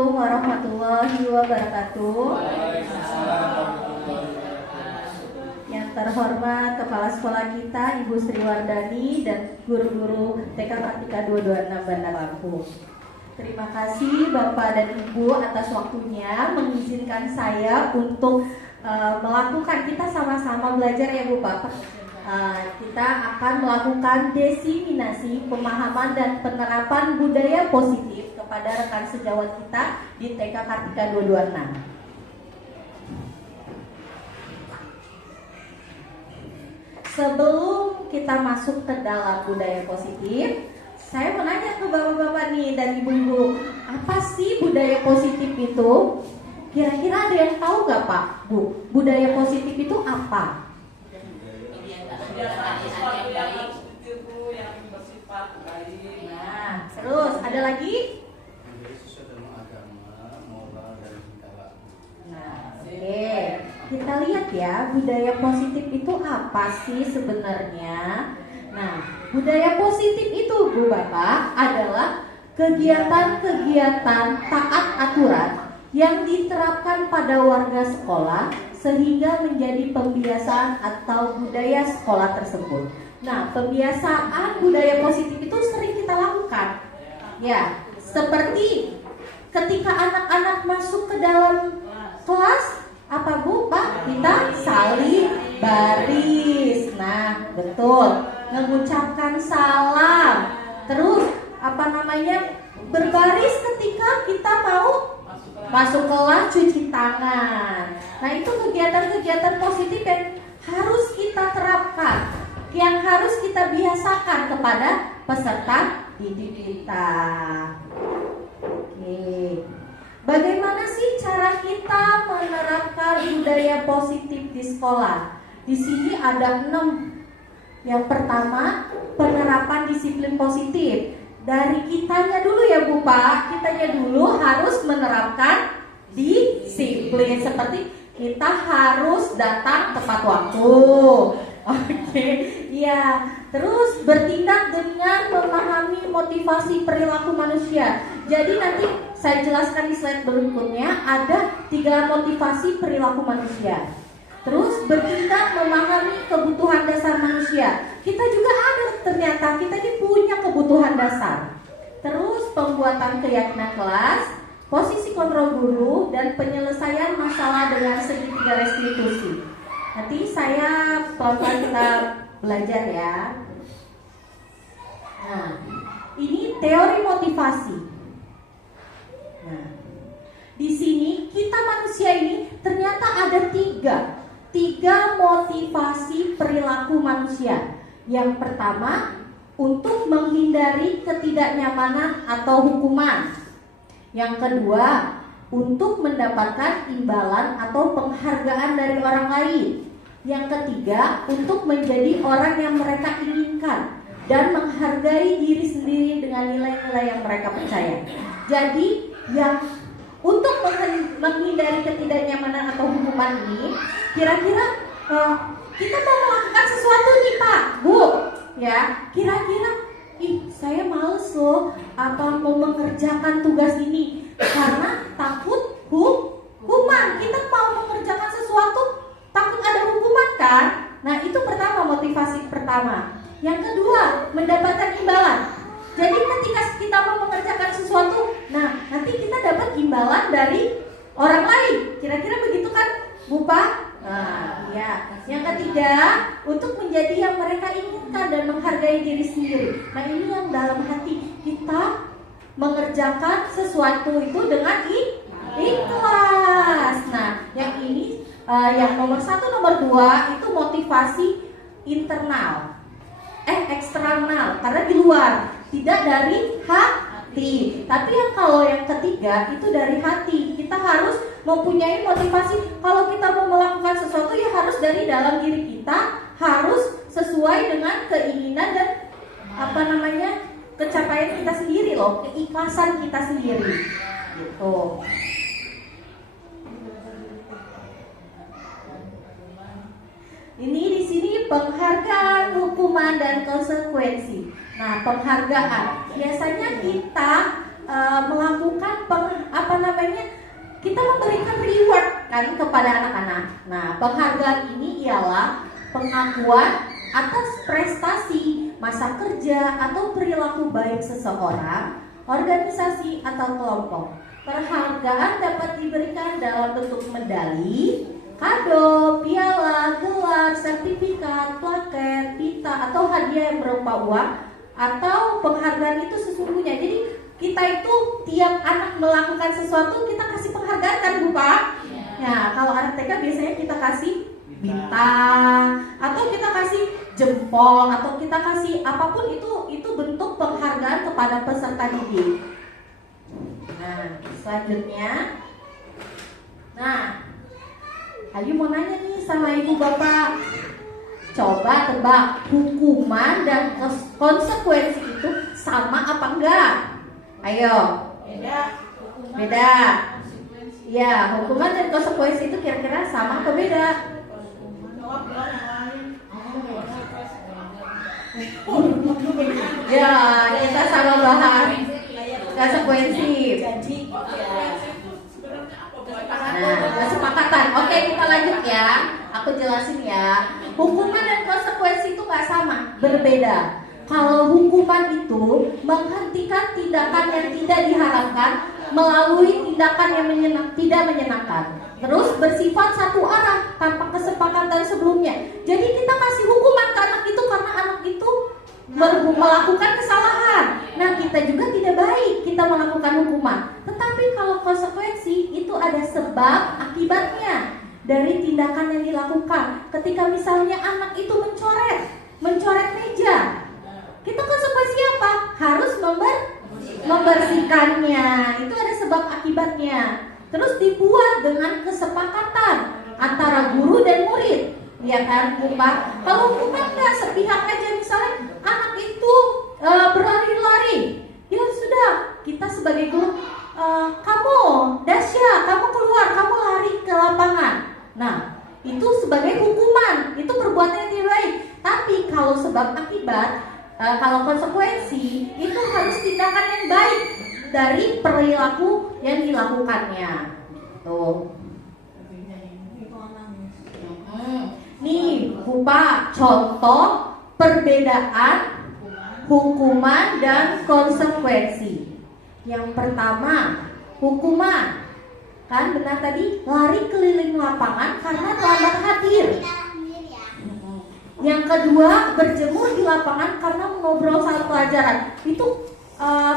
Assalamualaikum warahmatullahi wabarakatuh. Yang terhormat Kepala Sekolah kita Ibu Sri Wardani dan guru-guru TK Kartika 226 Bandar Lampung. Terima kasih Bapak dan Ibu atas waktunya mengizinkan saya untuk melakukan, kita sama-sama belajar ya Bu Bapak. Kita akan melakukan desiminasi pemahaman dan penerapan budaya positif kepada rekan sejawat kita di TK Kartika 226. Sebelum kita masuk ke dalam budaya positif, saya mau nanya ke bapak-bapak nih dan ibu-ibu, apa sih budaya positif itu? Kira-kira ada yang tahu nggak Pak, Bu? Budaya positif itu apa? Nah, terus ada lagi? Nah, oke. Kita lihat ya, budaya positif itu apa sih sebenarnya? Nah, budaya positif itu Bu Bapak adalah kegiatan-kegiatan taat aturan yang diterapkan pada warga sekolah sehingga menjadi pembiasaan atau budaya sekolah tersebut. Nah, pembiasaan budaya positif itu sering kita lakukan. Ya, seperti ketika anak-anak masuk ke dalam kelas, apa Bu, Pak? Kita saling baris. Nah, betul. Mengucapkan salam. Terus berbaris ketika kita mau masuk kelas, cuci tangan. Nah, itu kegiatan-kegiatan positif yang harus kita terapkan, yang harus kita biasakan kepada peserta didik kita. Oke. Bagaimana sih cara kita menerapkan budaya positif di sekolah? Di sini ada 6. Yang pertama, penerapan disiplin positif. Dari kitanya dulu ya Bu Pak, kitanya dulu harus menerapkan disiplin. Seperti kita harus datang tepat waktu. Oke, ya. Terus bertindak dengan memahami motivasi perilaku manusia. Jadi nanti saya jelaskan di slide berikutnya, ada 3 motivasi perilaku manusia. Terus bertindak memahami kebutuhan dasar manusia. Kita juga ada ternyata, kita ini punya kebutuhan dasar. Terus pembuatan keyakinan kelas, posisi kontrol guru, dan penyelesaian masalah dengan segitiga restitusi. Nanti saya pelan-pelan kita belajar ya. Nah, ini teori motivasi. Nah, di sini kita manusia ini ternyata ada 3 motivasi perilaku manusia. Yang pertama, untuk menghindari ketidaknyamanan atau hukuman. Yang kedua, untuk mendapatkan imbalan atau penghargaan dari orang lain. Yang ketiga, untuk menjadi orang yang mereka inginkan dan menghargai diri sendiri dengan nilai-nilai yang mereka percaya. Jadi, yang untuk menghindari ketidaknyamanan atau hukuman ini, kira-kira kita mau melakukan sesuatu nih Pak, Bu, ya, kira-kira, saya males loh, mau mengerjakan tugas ini karena takut hukuman. Kita mau mengerjakan sesuatu takut ada hukuman kan? Nah, itu pertama, motivasi pertama. Yang kedua, mendapatkan imbalan. Jadi ketika kita mau mengerjakan sesuatu, nah nanti kita dapat imbalan dari orang lain. Kira-kira begitu kan, Bu Pak? Nah, ya. Yang ketiga, untuk menjadi yang mereka inginkan dan menghargai diri sendiri. Nah, ini yang dalam hati kita mengerjakan sesuatu itu dengan ikhlas. Nah, yang ini yang nomor 1, nomor 2 itu motivasi internal, eksternal, karena di luar, tidak dari hati. Tapi kalau yang ketiga itu dari hati. Kita harus mempunyai motivasi. Kalau kita mau melakukan sesuatu ya harus dari dalam diri kita, harus sesuai dengan keinginan dan pencapaian kita sendiri loh, keikhlasan kita sendiri. Gitu. Ini di sini penghargaan, hukuman dan konsekuensi. Nah, penghargaan biasanya kita melakukan kita memberikan reward kan kepada anak-anak. Nah, penghargaan ini ialah pengakuan atas prestasi, masa kerja, atau perilaku baik seseorang, organisasi, atau kelompok. Penghargaan dapat diberikan dalam bentuk medali, kado, piala, gelar, sertifikat, plaket, pita, atau hadiah yang berupa uang, atau penghargaan itu sesungguhnya. Jadi kita itu tiap anak melakukan sesuatu kita kasih penghargaan kan Bu Pak? Ya, kalau anak TK biasanya kita kasih bintang, atau kita kasih jempol, atau kita kasih apapun itu bentuk penghargaan kepada peserta didik. Nah, selanjutnya, Ayu mau nanya nih sama ibu bapak. Coba tebak, hukuman dan konsekuensi itu sama apa enggak? Ayo. Beda. Ya, hukuman dan konsekuensi itu kira-kira sama atau beda? Ya, kita sama bahas konsekuensi. Nah, kesepakatan. Oke, kita lanjut ya. Aku jelasin ya. Hukuman dan konsekuensi itu nggak sama, berbeda. Kalau hukuman itu menghentikan tindakan yang tidak diharapkan melalui tindakan yang tidak menyenangkan, terus bersifat satu arah tanpa kesepakatan sebelumnya. Jadi kita kasih hukuman ke anak itu karena anak itu melakukan kesalahan. Nah, kita juga tidak baik kita melakukan hukuman. Tetapi kalau konsekuensi itu ada sebab akibatnya dari tindakan yang dilakukan. Ketika misalnya anak itu mencoret meja, kita konsekuensi apa? Harus membersihkannya. Itu ada sebab akibatnya. Terus dibuat dengan kesepakatan antara guru dan murid. Ya kan, Pak? Kalau hukuman nggak sepihak aja, misalnya anak itu berlari-lari, ya sudah, kita sebagai guru, kamu Dasya, kamu keluar, kamu lari ke lapangan. Nah, itu sebagai hukuman, itu perbuatan yang tidak baik. Tapi kalau sebab akibat, kalau konsekuensi, itu harus tindakan yang baik dari perilaku yang dilakukannya. Tuh. Nih, Bupa, contoh perbedaan hukuman dan konsekuensi. Yang pertama, hukuman. Kan benar tadi, lari keliling lapangan karena terlambat hadir. Yang kedua, berjemur di lapangan karena mengobrol saat pelajaran. Itu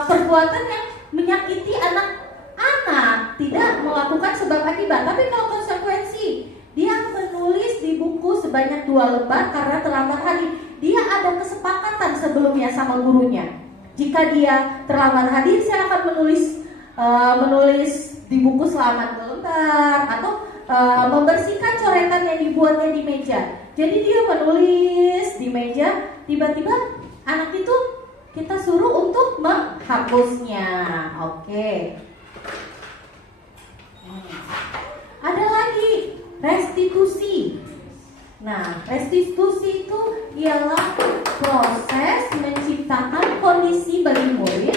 perbuatan yang menyakiti anak-anak, tidak melakukan sebab akibat. Tapi kalau konsekuensi, dia menulis di buku sebanyak 2 lembar karena terlambat hadir. Dia ada kesepakatan sebelumnya sama gurunya. Jika dia terlambat hadir, saya akan menulis di buku selama 2 lembar, atau membersihkan coretan yang dibuatnya di meja. Jadi dia menulis di meja, tiba-tiba anak itu kita suruh untuk menghapusnya. Oke. Ada lagi restitusi. Nah, restitusi itu ialah proses menciptakan kondisi bagi murid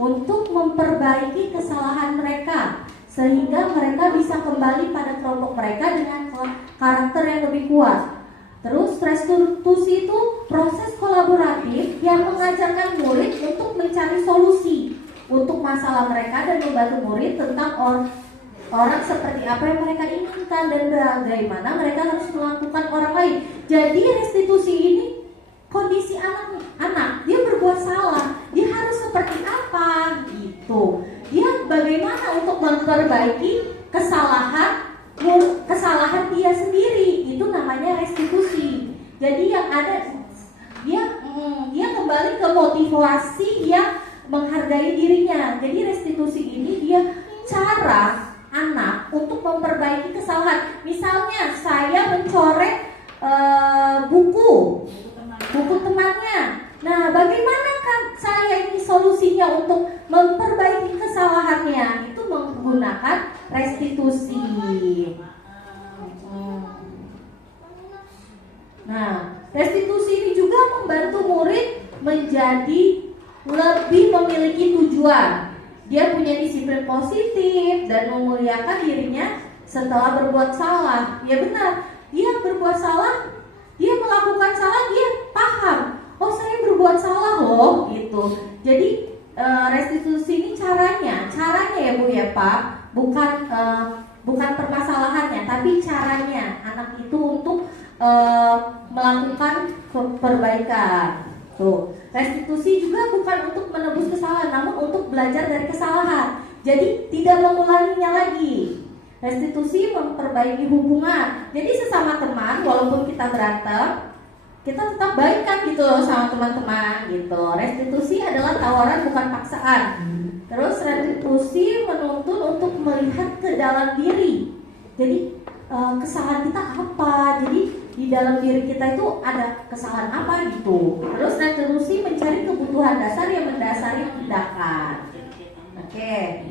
untuk memperbaiki kesalahan mereka, sehingga mereka bisa kembali pada kelompok mereka dengan karakter yang lebih kuat. Terus restitusi itu proses kolaboratif yang mengajarkan murid untuk mencari solusi untuk masalah mereka dan membantu murid tentang orang seperti apa yang mereka inginkan dan bagaimana mereka harus melakukan orang lain. Jadi restitusi ini kondisi anak dia berbuat salah, dia harus seperti apa gitu. Dia bagaimana untuk memperbaiki kesalahan dia sendiri, itu namanya restitusi. Jadi yang ada dia kembali ke motivasi yang menghargai dirinya. Jadi restitusi ini dia cara anak untuk memperbaiki kesalahan. Misalnya saya mencoret buku temannya. Nah, bagaimana kan saya ini solusinya untuk memperbaiki kesalahannya? Itu menggunakan restitusi. Nah, restitusi ini juga membantu murid menjadi lebih memiliki tujuan. Dia punya disiplin positif dan memuliakan dirinya setelah berbuat salah. Ya benar, dia berbuat salah, dia melakukan salah, dia paham, oh saya berbuat salah loh gitu. Jadi restitusi ini caranya ya Bu ya Pak, bukan permasalahannya, tapi caranya anak itu untuk melakukan perbaikan. Tuh, restitusi juga bukan untuk menebus kesalahan, namun untuk belajar dari kesalahan. Jadi tidak mengulanginya lagi. Restitusi memperbaiki hubungan. Jadi sesama teman, walaupun kita berantem, kita tetap baikkan gitu loh sama teman-teman gitu. Restitusi adalah tawaran bukan paksaan. Terus restitusi menuntun untuk melihat ke dalam diri. Jadi kesalahan kita apa? Jadi di dalam diri kita itu ada kesalahan apa gitu. Terus restitusi mencari kebutuhan dasar yang mendasari tindakan. Oke.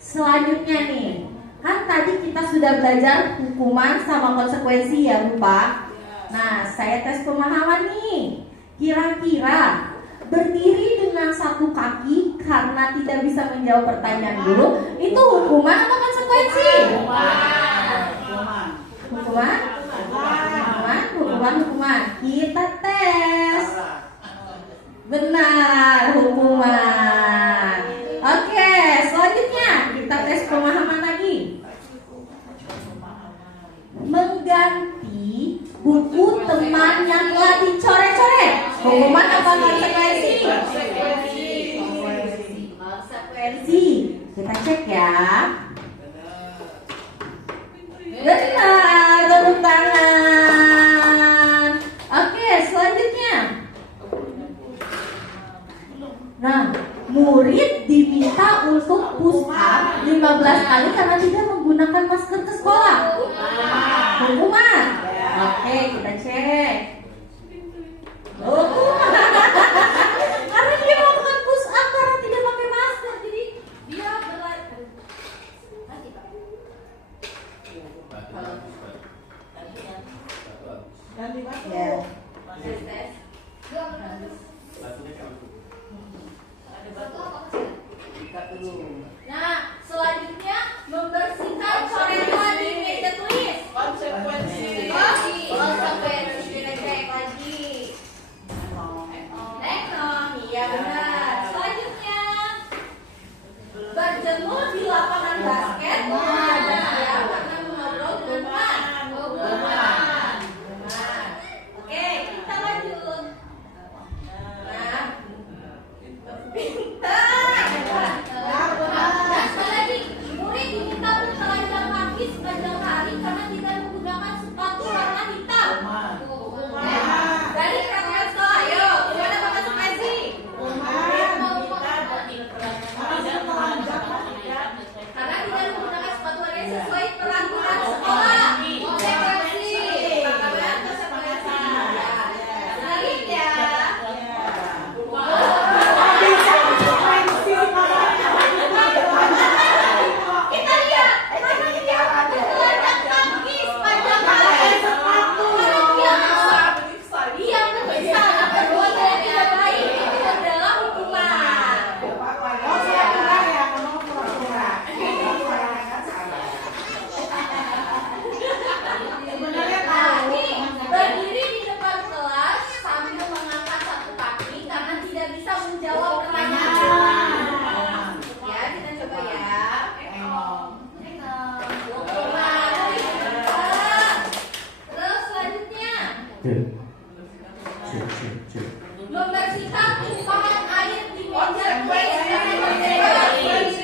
Selanjutnya nih, kan tadi kita sudah belajar hukuman sama konsekuensi ya Bu Pak. Nah, saya tes pemahaman nih. Kira-kira berdiri dengan satu kaki karena tidak bisa menjawab pertanyaan guru itu hukuman atau konsekuensi? Hukuman. Kita tes. Benar, hukuman. Oke, selanjutnya kita tes pemahaman lagi. Mengganti buku teman yang telah dicoret-coret, hukuman apa konsekuensi? Konsekuensi. Kita cek ya. Benar, tepuk tangan. Oke, selanjutnya. Nah, murid diminta untuk push up 15 kali karena tidak menggunakan masker ke sekolah. Hukuman. Oke, kita cek. Hukuman. Karena dia melakukan push up karena tidak pakai masker, jadi dia berlari. Ganti batu. Ya. Tes. Ada batu apa kecil? Ikat dulu. Nah, selanjutnya membersihkan coretan di meja tulis. Konsekuensi. Kita cek lagi. Teknom, iya benar. Selanjutnya berjemur di lapangan basket. Ya, karena mengobrol dengan teman. Oke, kita lanjut. Nah, pintar. Nah, sekali lagi, murid diminta bertelanjang kaki sepanjang hari karena tidak menggunakan sepatu warna hitam. Dari peraturan sekolah, ayo, gimana Pak konsekuensi? Karena tidak menggunakan sepatu warna sesuai peraturan sekolah. Konsekuensi. Selanjutnya. Kita lihat, karena dia bertelanjang kaki sepanjang hari. Kalau dia menyiksa anak kedua yang tidak baik, itu adalah hukuman. Berdiri di depan kelas sambil mengangkat satu kaki karena tidak bisa menjawab pertanyaan. Ya, kita coba ya. Hukuman. Terus selanjutnya membersihkan tumpahan air di meja tulis.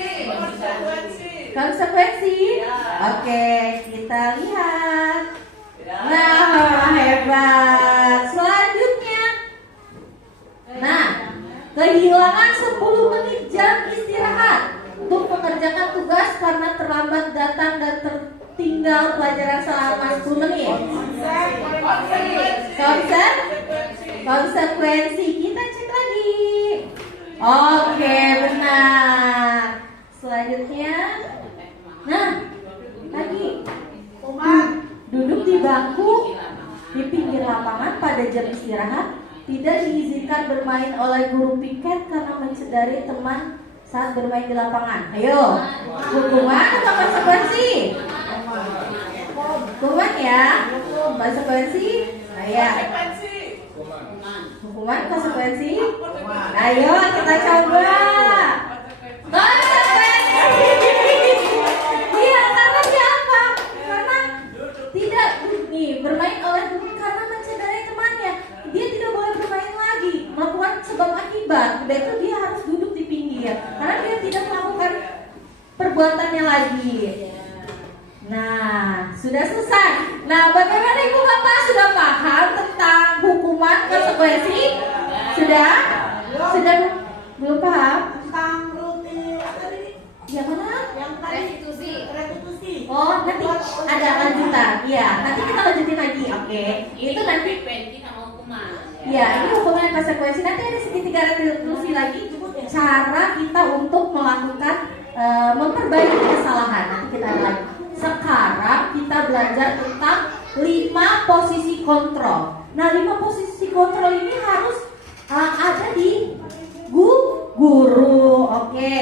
Konsekuensi. Oke, kita lihat. Nah, hebat. Selanjutnya. Nah, kehilangan 10 menit jam istirahat untuk mengerjakan tugas karena terlambat datang dan tertinggal pelajaran selama 10 menit. Konsekuensi. Kita cek lagi. Oke, benar. Selanjutnya. Nah, lagi. Duduk di bangku di pinggir lapangan pada jam istirahat, tidak diizinkan bermain oleh guru piket karena mencederai teman saat bermain di lapangan? Ayo, hukuman atau konsekuensi? Hukuman ya, konsekuensi. Ayo, hukuman konsekuensi. Ayo kita coba. Konsekuensi. Iya, karena siapa? Karena tidak nih bermain oleh karena mencederai temannya. Dia tidak boleh bermain lagi, melakukan sebab akibat. Udah itu dia harus duduk di pinggir karena dia tidak melakukan perbuatannya lagi. Nah, sudah selesai. Nah, bagaimana Ibu Bapak sudah paham tentang hukuman konsekuensi? Sudah? Sudah belum paham? Tentang rutin tadi. Yang mana? Yang tadi restitusi. Oh, nanti ada lanjutan. Iya, nanti kita lanjutin lagi. Oke. Itu nanti sama hukuman. ya, ini hukuman dan konsekuensi. Nanti ada segitiga restitusi lagi. Cara kita untuk melakukan memperbaiki kesalahan. Nanti kita ada lagi. Sekarang kita belajar tentang 5 posisi kontrol. Nah, 5 posisi kontrol ini harus ada di guru. Oke.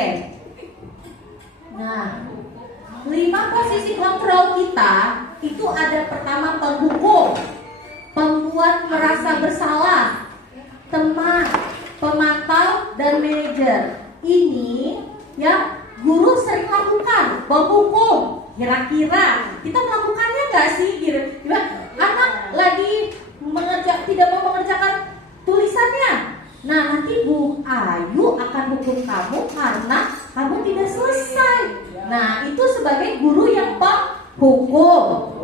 Nah, 5 posisi kontrol kita itu ada pertama penghukum, pembuat merasa bersalah, teman, pemantau, dan manajer. Ini yang guru sering lakukan, penghukum. Kira-kira kita melakukannya nggak sih? Kira-kira anak lagi tidak mau mengerjakan tulisannya. Nah, nanti Bu Ayu akan hukum kamu karena kamu tidak selesai. Nah, itu sebagai guru yang penghukum.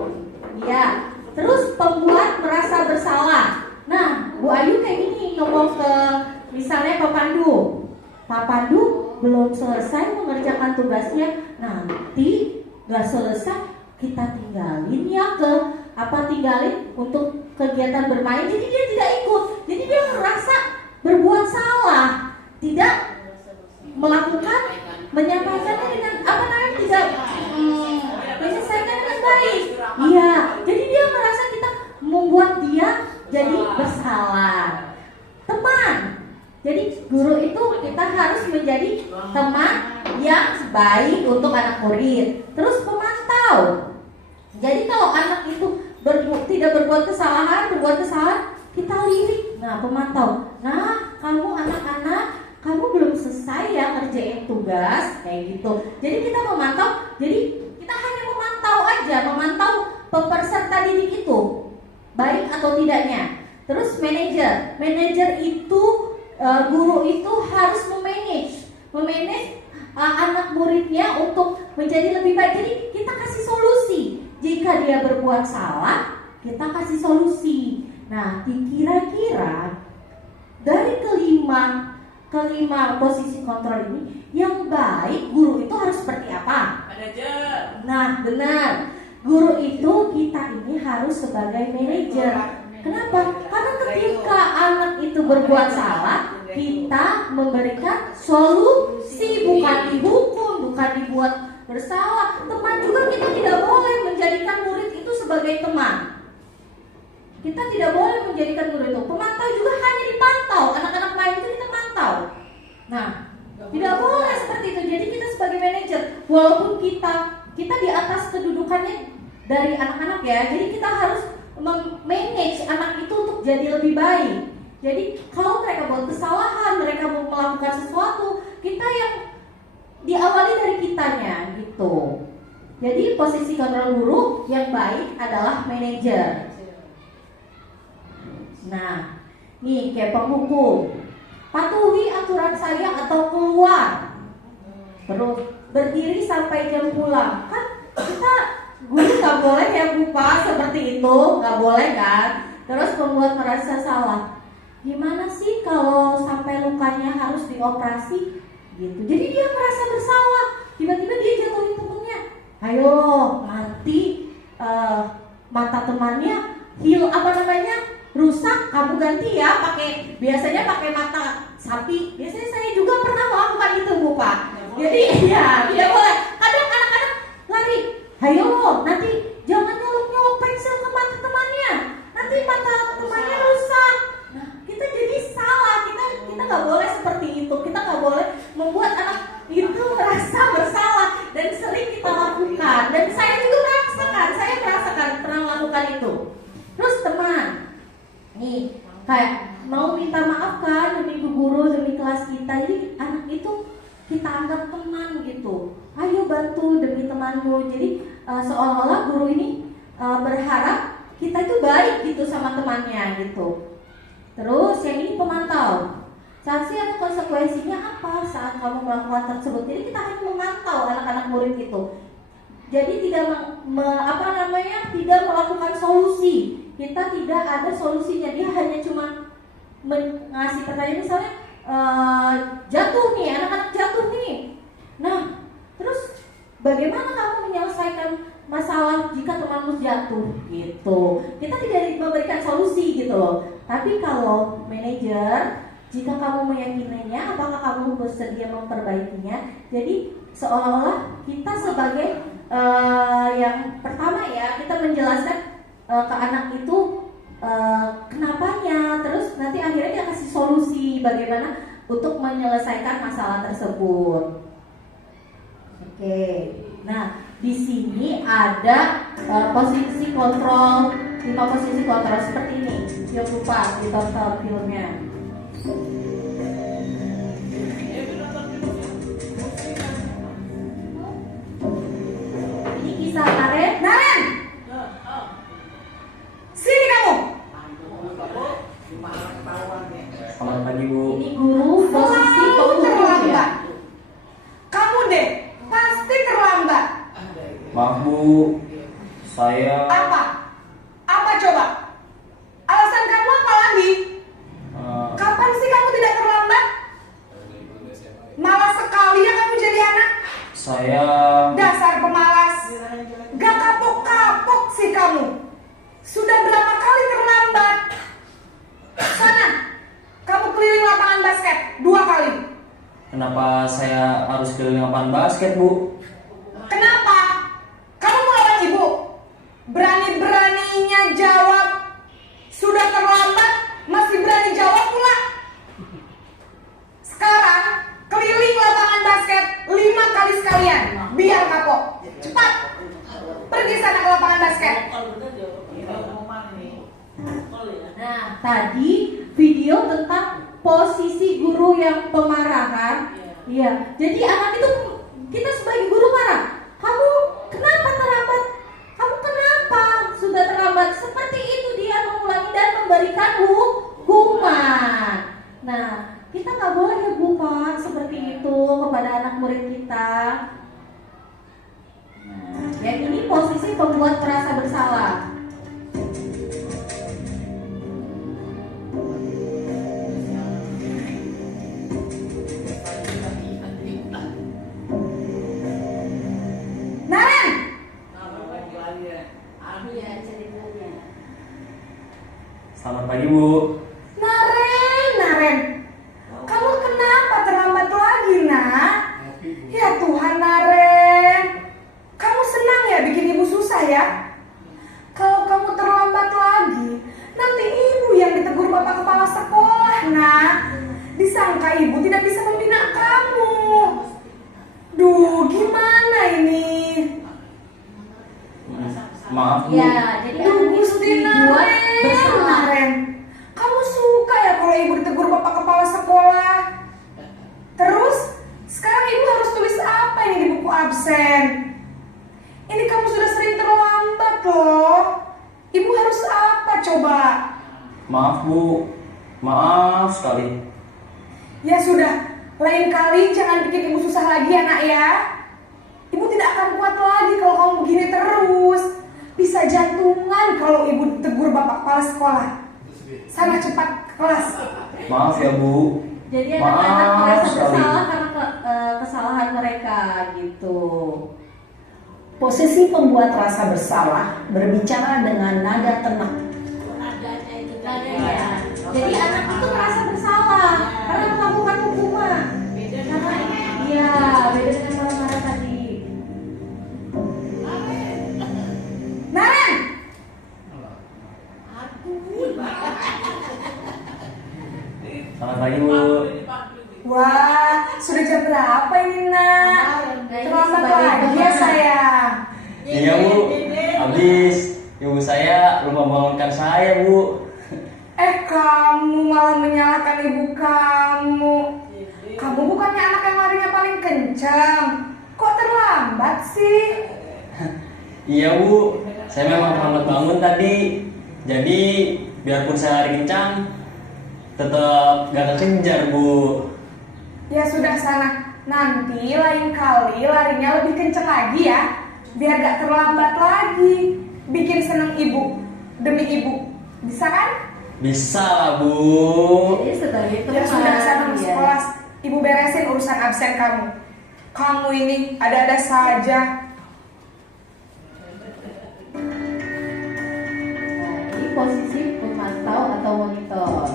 Ya. Terus pembuat merasa bersalah. Nah, Bu Ayu kayak gini ngomong ke misalnya Pak Pandu. Pak Pandu belum selesai mengerjakan tugasnya. Nanti gak selesai kita tinggalin ya tinggalin untuk kegiatan bermain. Jadi dia tidak ikut. Jadi dia merasa berbuat salah, tidak menyampaikannya dengan tidak menyelesaikan dengan baik. Iya, jadi dia merasa kita membuat dia jadi bersalah. Teman, jadi guru itu kita harus menjadi teman yang baik untuk anak murid. Terus pemantau. Jadi kalau anak itu tidak berbuat kesalahan, kita lirik. Nah, pemantau. Nah, kamu anak-anak, kamu belum selesai ya ngerjain tugas kayak gitu. Jadi kita memantau. Jadi kita hanya memantau aja, memantau peserta didik itu baik atau tidaknya. Terus manajer itu guru itu harus memanage anak muridnya untuk menjadi lebih baik. Jadi kita kasih solusi. Jika dia berbuat salah, kita kasih solusi. Nah, kira-kira dari kelima posisi kontrol ini, yang baik guru itu harus seperti apa? Manajer. Nah, benar. Guru itu kita ini harus sebagai manajer. Kenapa? Karena ketika anak itu berbuat salah, kita memberikan solusi, bukan dihukum, bukan dibuat bersalah. Teman juga kita tidak boleh menjadikan murid itu sebagai teman. Kita tidak boleh menjadikan murid itu. Pemantau juga hanya dipantau. Anak-anak main itu kita pantau. Nah, tidak boleh seperti itu. Jadi kita sebagai manajer, walaupun kita di atas kedudukannya dari anak-anak ya, jadi kita harus manage anak itu untuk jadi lebih baik. Jadi kalau mereka buat kesalahan, mereka mau melakukan sesuatu, kita yang diawali dari kitanya gitu. Jadi posisi kontrol guru yang baik adalah manajer. Nah, nih kayak penghukum, patuhi aturan saya atau keluar. Terus berdiri sampai jam pulang. Kan kita guru nggak boleh ya lupa seperti itu, nggak boleh kan. Terus membuat merasa salah. Gimana sih kalau sampai lukanya harus dioperasi? Gitu. Jadi dia merasa bersalah. Tiba-tiba dia jatuhin temennya. Ayo, nanti mata temannya rusak, kamu ganti ya biasanya pakai mata sapi. Biasanya saya juga pernah melakukan itu, Bu Pak. Jadi ya tidak boleh. Kadang anak-anak lari. Ayo, nanti jangan nyolok-nyolok pensil ke mata temannya. Nanti mata temannya rusak. Nah, kita jadi salah. Kita nggak boleh seperti itu. Kita nggak boleh membuat anak kelas kita. Jadi anak itu kita anggap teman gitu. Ayo bantu demi temanmu. Jadi seolah-olah guru ini berharap kita itu baik gitu sama temannya gitu. Terus yang ini pemantau. Sanksi atau konsekuensinya apa saat kamu melakukan tersebut? Jadi kita hanya memantau anak-anak murid itu. Jadi tidak tidak melakukan solusi. Kita tidak ada solusinya. Dia hanya cuma ngasih pertanyaan, misalnya jatuh nih, anak-anak jatuh nih. Nah, terus bagaimana kamu menyelesaikan masalah jika temanmu jatuh gitu? Kita tidak memberikan solusi gitu loh. Tapi kalau manajer, jika kamu meyakininya, apakah kamu bersedia memperbaikinya? Jadi seolah-olah kita sebagai yang pertama ya, kita menjelaskan ke anak itu kenapanya, terus nanti akhirnya dia kasih solusi bagaimana untuk menyelesaikan masalah tersebut. Oke, nah di sini ada posisi kontrol, 5 posisi kontrol seperti ini. Jangan lupa ditonton filmnya. Ini kisah Naren. Naren, sini kamu. Selamat pagi Bu. Ini guru posisi penghukum ya. Kamu deh, pasti terlambat. Maaf Bu, saya Apa? Apa coba? Alasan kamu apa lagi? Kapan sih kamu tidak terlambat? Malas sekali ya kamu jadi anak. saya Dasar pemalas. Gak kapok-kapok sih kamu. Sudah berapa kali terlambat? Sana, kamu keliling lapangan basket 2 kali. Kenapa saya harus keliling lapangan basket Bu? Kenapa? Kamu mau lawan ibu? Berani-beraninya jawab. Sudah terlambat, masih berani jawab pula. Sekarang, keliling lapangan basket 5 kali sekalian. Biar kapok. Cepat. Pergi sana ke lapangan basket. Nah, tadi video tentang posisi guru yang pemarahan. Iya. Jadi anak itu, kita sebagai guru marah. Kamu kenapa terlambat? Kamu kenapa sudah terlambat? Seperti itu dia mengulangi dan memberikan hukuman. Nah, kita nggak boleh ya Bu Pak seperti itu kepada anak murid kita. Nah, yang ini posisi pembuat merasa bersalah. Naren, Selamat pagi Bu. Naren. Kamu kenapa terlambat lagi, nak? Ya Tuhan, Naren. Kamu senang ya bikin ibu susah ya? Kalau kamu terlambat lagi, nanti ibu yang ditegur bapak kepala sekolah, nak. Disangka ibu tidak bisa membina kamu. Duh, gimana ini? Maaf Bu. Ya, jadi Duh, anak itu Gusti dibuat bersalah. Naren. Kamu suka ya kalau ibu ditegur bapak kepala sekolah? Terus, sekarang ibu harus tulis apa ini di buku absen? Ini kamu sudah sering terlambat loh. Ibu harus apa coba? Maaf Bu. Maaf sekali. Ya sudah, lain kali jangan bikin ibu susah lagi ya nak ya. Ibu tidak akan kuat lagi kalau kamu begini terus. Bisa jantungan kalau ibu ditegur bapak kepala sekolah. Sana cepat ke kelas. Maaf ya Bu. Jadi anak-anak merasa sekali. bersalah karena kesalahan mereka gitu. Posisi pembuat rasa bersalah berbicara dengan nada tenang. Nadanya itu Nadanya. Jadi anak itu merasa bersalah karena melakukan hukuman. Karena iya, beda dengan marah-marah tadi. Naren, Selamat pagi Bu. wah sudah jam berapa ini nak? Terlambat lagi ya sayang. Iya Bu. Habis ibu saya lupa bangunkan saya Bu. Kamu malah menyalahkan ibu kamu. kencang. Kok terlambat sih? Iya Bu, saya memang terlambat bangun tadi. Jadi biarpun saya lari kencang, tetap gak kekejar Bu. Ya sudah sana. Nanti lain kali larinya lebih kencang lagi ya. Biar gak terlambat lagi. Bikin seneng ibu. Demi ibu. Bisa kan? Bisa lah Bu. Jadi sebagai teman. Ya sudah sana masuk ya. kelas. Ibu beresin urusan absen kamu. Kamu ini ada-ada saja. Nah, ini posisi pemantau atau monitor.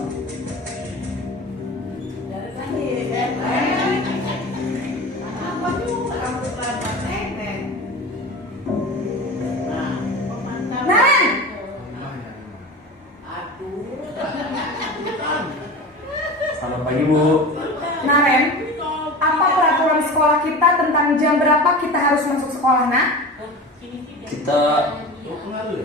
Apa juga rambut lambat nenek? Nah, pemantau. Naren! Aduh, Selamat pagi Bu. Naren, apa peraturan sekolah kita tentang jam berapa kita harus masuk sekolah, nak? Kita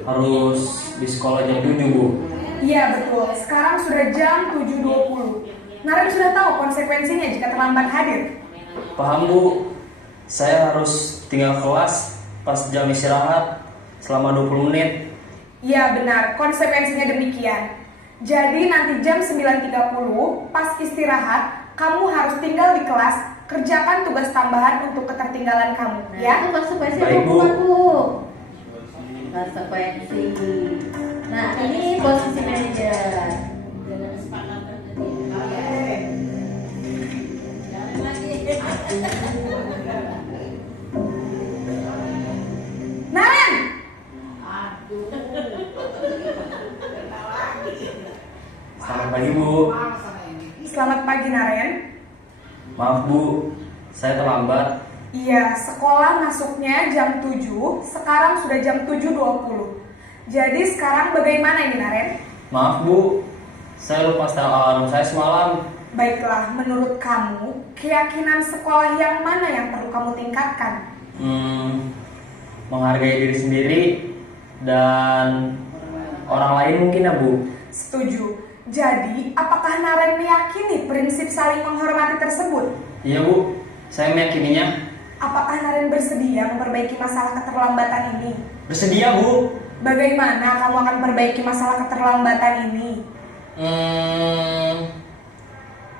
harus di sekolah jam 7 Bu. Iya betul, sekarang sudah jam 7.20. Naren sudah tahu konsekuensinya jika terlambat hadir. Paham Bu. Saya harus tinggal kelas pas jam istirahat selama 20 menit. Iya benar, konsekuensinya demikian. Jadi nanti jam 9.30 pas istirahat, kamu harus tinggal di kelas, kerjakan tugas tambahan untuk ketertinggalan kamu, Nah, ya. itu konsekuensi Baik, Bu. hukuman Bu. Konsekuensi. Nah, ini posisi manajer. Jangan sepakatan tadi. Jangan lagi. Naren! aduh. Selamat pagi Bu. Masa ini? Selamat pagi Naren. Maaf Bu, saya terlambat. Iya, sekolah masuknya jam 7, sekarang sudah jam 7.20. Jadi sekarang bagaimana ini Naren? Maaf Bu, saya lupa setel alarm saya semalam. Baiklah, menurut kamu, keyakinan sekolah yang mana yang perlu kamu tingkatkan? Menghargai diri sendiri dan orang lain mungkin ya Bu. Setuju. Jadi, apakah Naren meyakini prinsip saling menghormati tersebut? Iya Bu, saya meyakininya. Apakah Naren bersedia memperbaiki masalah keterlambatan ini? Bersedia Bu. Bagaimana kamu akan perbaiki masalah keterlambatan ini?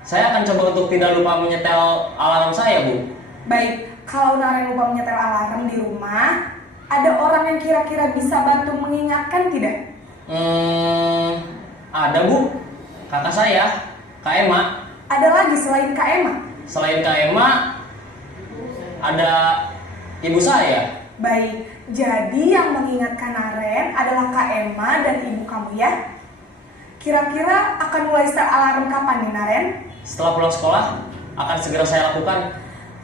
Saya akan coba untuk tidak lupa menyetel alarm saya Bu. Baik, kalau Naren lupa menyetel alarm di rumah, ada orang yang kira-kira bisa bantu mengingatkan tidak? Ada Bu, kakak saya, Kak Emma. Ada lagi selain Kak Emma? Selain Kak Emma, ada ibu saya. Baik, jadi yang mengingatkan Naren adalah Kak Emma dan ibu kamu ya? Kira-kira akan mulai setel alarm kapan nih Naren? Setelah pulang sekolah, akan segera saya lakukan.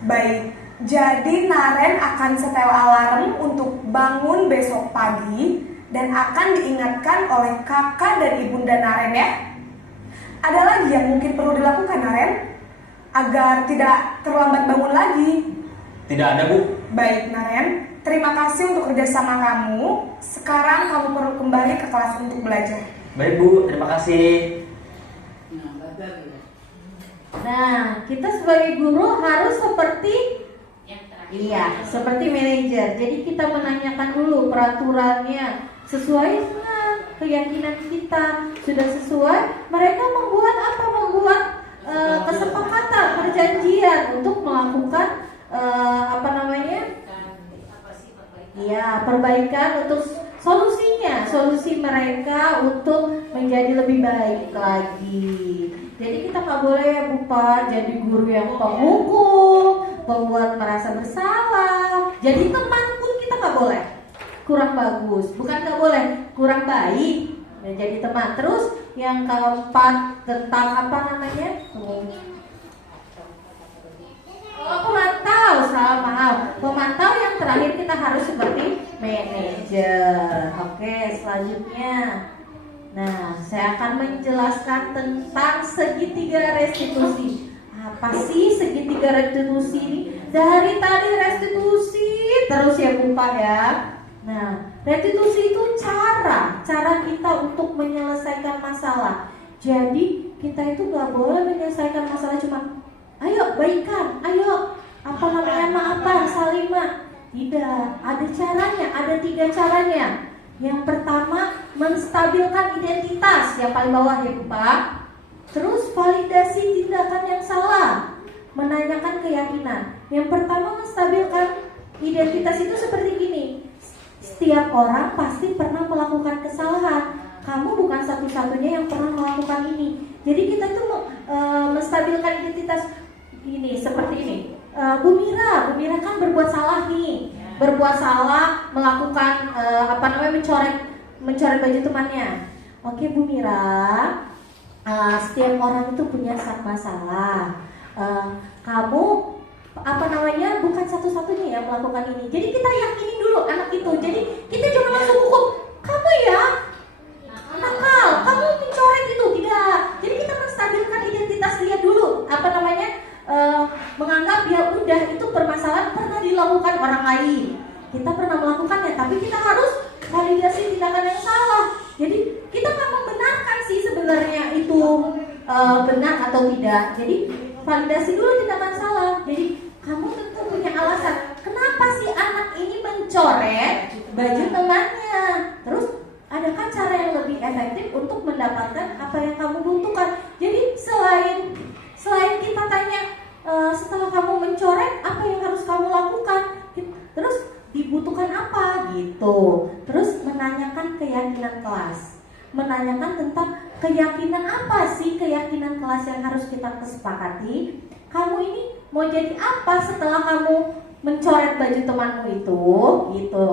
Baik, jadi Naren akan setel alarm untuk bangun besok pagi dan akan diingatkan oleh kakak dan ibunda Naren ya. Ada lagi yang mungkin perlu dilakukan Naren agar tidak terlambat bangun lagi? Tidak ada Bu. Baik Naren, terima kasih untuk kerjasama kamu. Sekarang kamu perlu kembali ke kelas untuk belajar. Baik Bu, terima kasih. Nah, badar ya. Nah, kita sebagai guru harus seperti Yang terakhir. iya, seperti manajer. Jadi kita menanyakan dulu peraturannya sesuai dengan keyakinan kita. Sudah sesuai, mereka membuat apa? Membuat kesepakatan, perjanjian untuk melakukan apa namanya? Apa sih perbaikan? Iya, perbaikan untuk solusi mereka untuk menjadi lebih baik lagi. Jadi kita nggak boleh ya bukan jadi guru yang penghukum, membuat merasa bersalah. Jadi teman pun kita nggak boleh. Kurang bagus, bukan nggak boleh, kurang baik. Ya, jadi teman. Terus yang keempat tentang apa namanya? Pemantau, salah maaf. Pemantau yang terakhir kita harus seperti manajer. Oke, selanjutnya. Nah, saya akan menjelaskan tentang segitiga restitusi. Apa sih segitiga restitusi ini? Dari tadi restitusi terus ya Bapak ya. Nah, restitusi itu cara kita untuk menyelesaikan masalah. Jadi kita itu gak boleh menyelesaikan masalah cuma ayo baikan, apa namanya maafan, saling tidak. Ada caranya, ada 3 caranya. Yang pertama, menstabilkan identitas yang paling bawah ya Pak. Terus validasi tindakan yang salah, menanyakan keyakinan. Yang pertama, menstabilkan identitas itu seperti gini. Setiap orang pasti pernah melakukan kesalahan. Kamu bukan satu-satunya yang pernah melakukan ini. Jadi kita tuh menstabilkan identitas ini seperti ini. Bu Mira kan berbuat salah nih, berbuat salah melakukan mencoret baju temannya. Oke Bu Mira, setiap orang itu punya masalah. Kamu bukan satu-satunya yang melakukan ini. Jadi kita yakinin dulu anak itu. Jadi kita jangan langsung hukum kamu ya nakal, kamu mencoret itu, tidak. Jadi kita menstabilkan identitas dia dulu. Menganggap ya udah itu permasalahan pernah dilakukan orang lain. Kita pernah melakukannya, tapi kita harus validasi tindakan yang salah. Jadi kita nggak membenarkan sih sebenarnya itu benar atau tidak. Jadi validasi dulu tindakan salah. Jadi kamu tentu punya alasan kenapa si anak ini mencoret baju temannya. Terus adakah cara yang lebih efektif untuk mendapatkan apa yang kamu butuhkan? Jadi selain kita tanya setelah kamu mencoret apa yang harus kamu lakukan, terus dibutuhkan apa gitu. Terus menanyakan keyakinan kelas, menanyakan tentang keyakinan apa sih keyakinan kelas yang harus kita kesepakati. Kamu ini mau jadi apa setelah kamu mencoret baju temanmu itu gitu.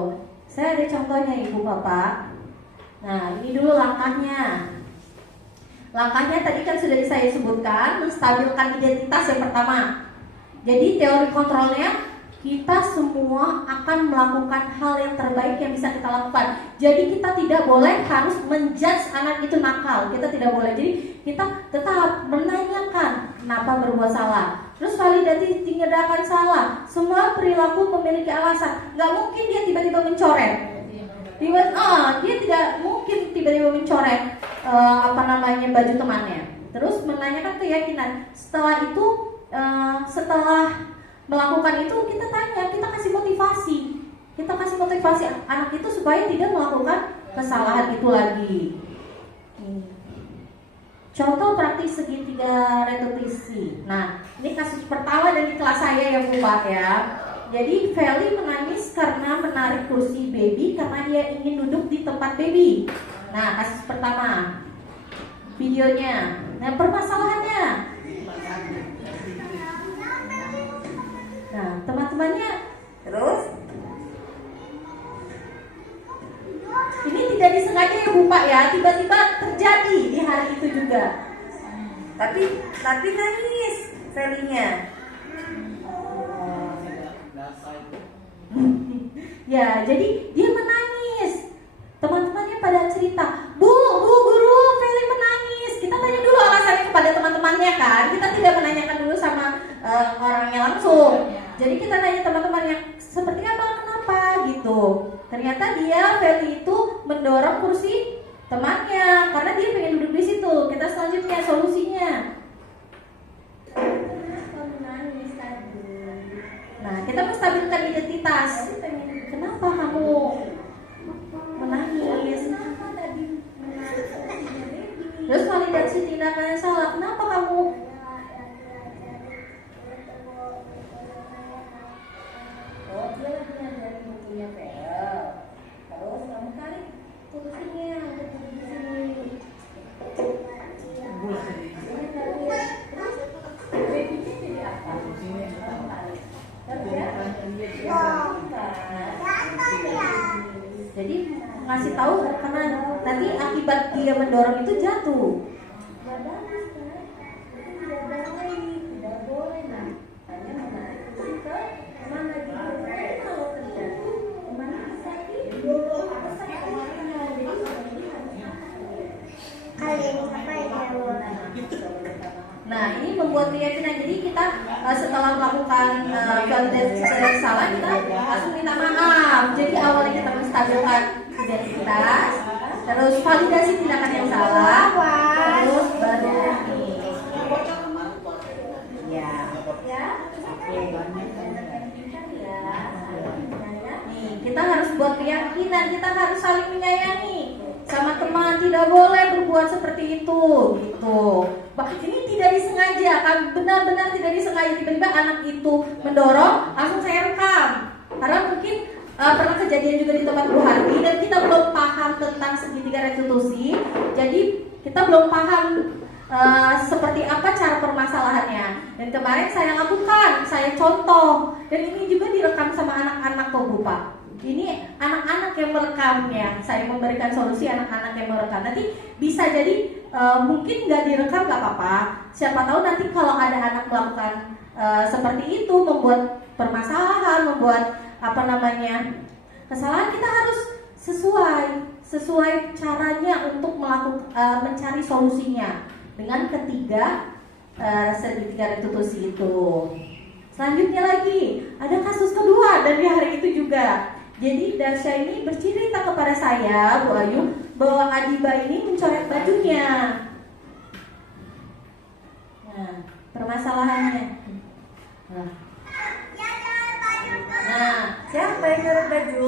Saya ada contohnya Ibu Bapak. Nah ini dulu langkahnya. Langkahnya tadi kan sudah saya sebutkan, menstabilkan identitas yang pertama. Jadi teori kontrolnya, kita semua akan melakukan hal yang terbaik yang bisa kita lakukan. Jadi kita tidak boleh harus menjudge anak itu nakal. Kita tidak boleh. Jadi kita tetap menanyakan kenapa berbuat salah. Terus validasi tindakan salah. Semua perilaku memiliki alasan. Gak mungkin dia tiba-tiba mencoret. Dia tidak mungkin tiba-tiba mencoret baju temannya. Terus menanyakan keyakinan. Setelah itu, setelah melakukan itu kita tanya, kita kasih motivasi. Kita kasih motivasi anak itu supaya tidak melakukan kesalahan itu lagi. Contoh praktis segitiga reduksi. Nah, ini kasus pertama dari kelas saya yang Pak ya. Jadi Feli menangis karena menarik kursi baby karena dia ingin duduk di tempat baby. Nah, kasus pertama. Videonya. Nah, permasalahannya. Nah, teman-temannya terus ini tidak disengaja ya Bu Pak ya, tiba-tiba terjadi di hari itu juga. Tapi nangis Felinya. Ya, jadi dia menangis. Teman-temannya pada cerita, Bu guru, Feli menangis. Kita tanya dulu alasannya kepada teman-temannya kan. Kita tidak menanyakan dulu sama orangnya langsung. Jadi kita nanya teman-teman yang seperti apa, kenapa gitu. Ternyata Feli itu mendorong kursi temannya karena dia pengen duduk di situ. Kita selanjutnya solusinya. Nah, kita menstabilkan identitas. Kenapa kamu menangis? Terus validasi tindakan yang salah. Kenapa kamu? Oh, dia lagi ngajarin bukunya Pel. Terus kamu tarik kursinya untuk duduk di sini. Babynya jadi apa? Jadi ngasih tahu karena nanti akibat dia mendorong itu jatuh. Tidak boleh. Nah, hanya menarik kursi ke mana gitu. Kalau terjadi, mana sakit? Nah, ini membuat keyakinan. Jadi kita setelah melakukan validasi salah, kita langsung minta maaf. Jadi awalnya kita menstabilkan identitas, terus validasi tindakan yang salah, terus baru ini. Ya. Oke. keyakinan kita harus saling menyayangi sama teman, tidak boleh berbuat seperti itu gitu. Ini tidak disengaja, kan benar-benar tidak disengaja, tiba-tiba anak itu mendorong, langsung saya rekam karena mungkin pernah kejadian juga di tempat Bu Harti dan kita belum paham tentang segitiga restitusi, jadi kita belum paham seperti apa cara permasalahannya. Dan kemarin saya lakukan, saya contoh, dan ini juga direkam sama anak-anak kok Bu Pak. Ini anak-anak yang merekamnya, saya memberikan solusi anak-anak yang merekam. Nanti bisa jadi mungkin nggak direkam nggak apa-apa. Siapa tahu nanti kalau ada anak melakukan seperti itu, membuat permasalahan, membuat kesalahan, kita harus sesuai caranya untuk mencari solusinya dengan segitiga restitusi itu. Selanjutnya lagi ada kasus kedua dan di hari itu juga. Jadi Dasya ini bercerita kepada saya, Bu Ayu, bahwa Adiba ini mencoret bajunya. Nah, permasalahannya. Nah, siapa yang coret baju?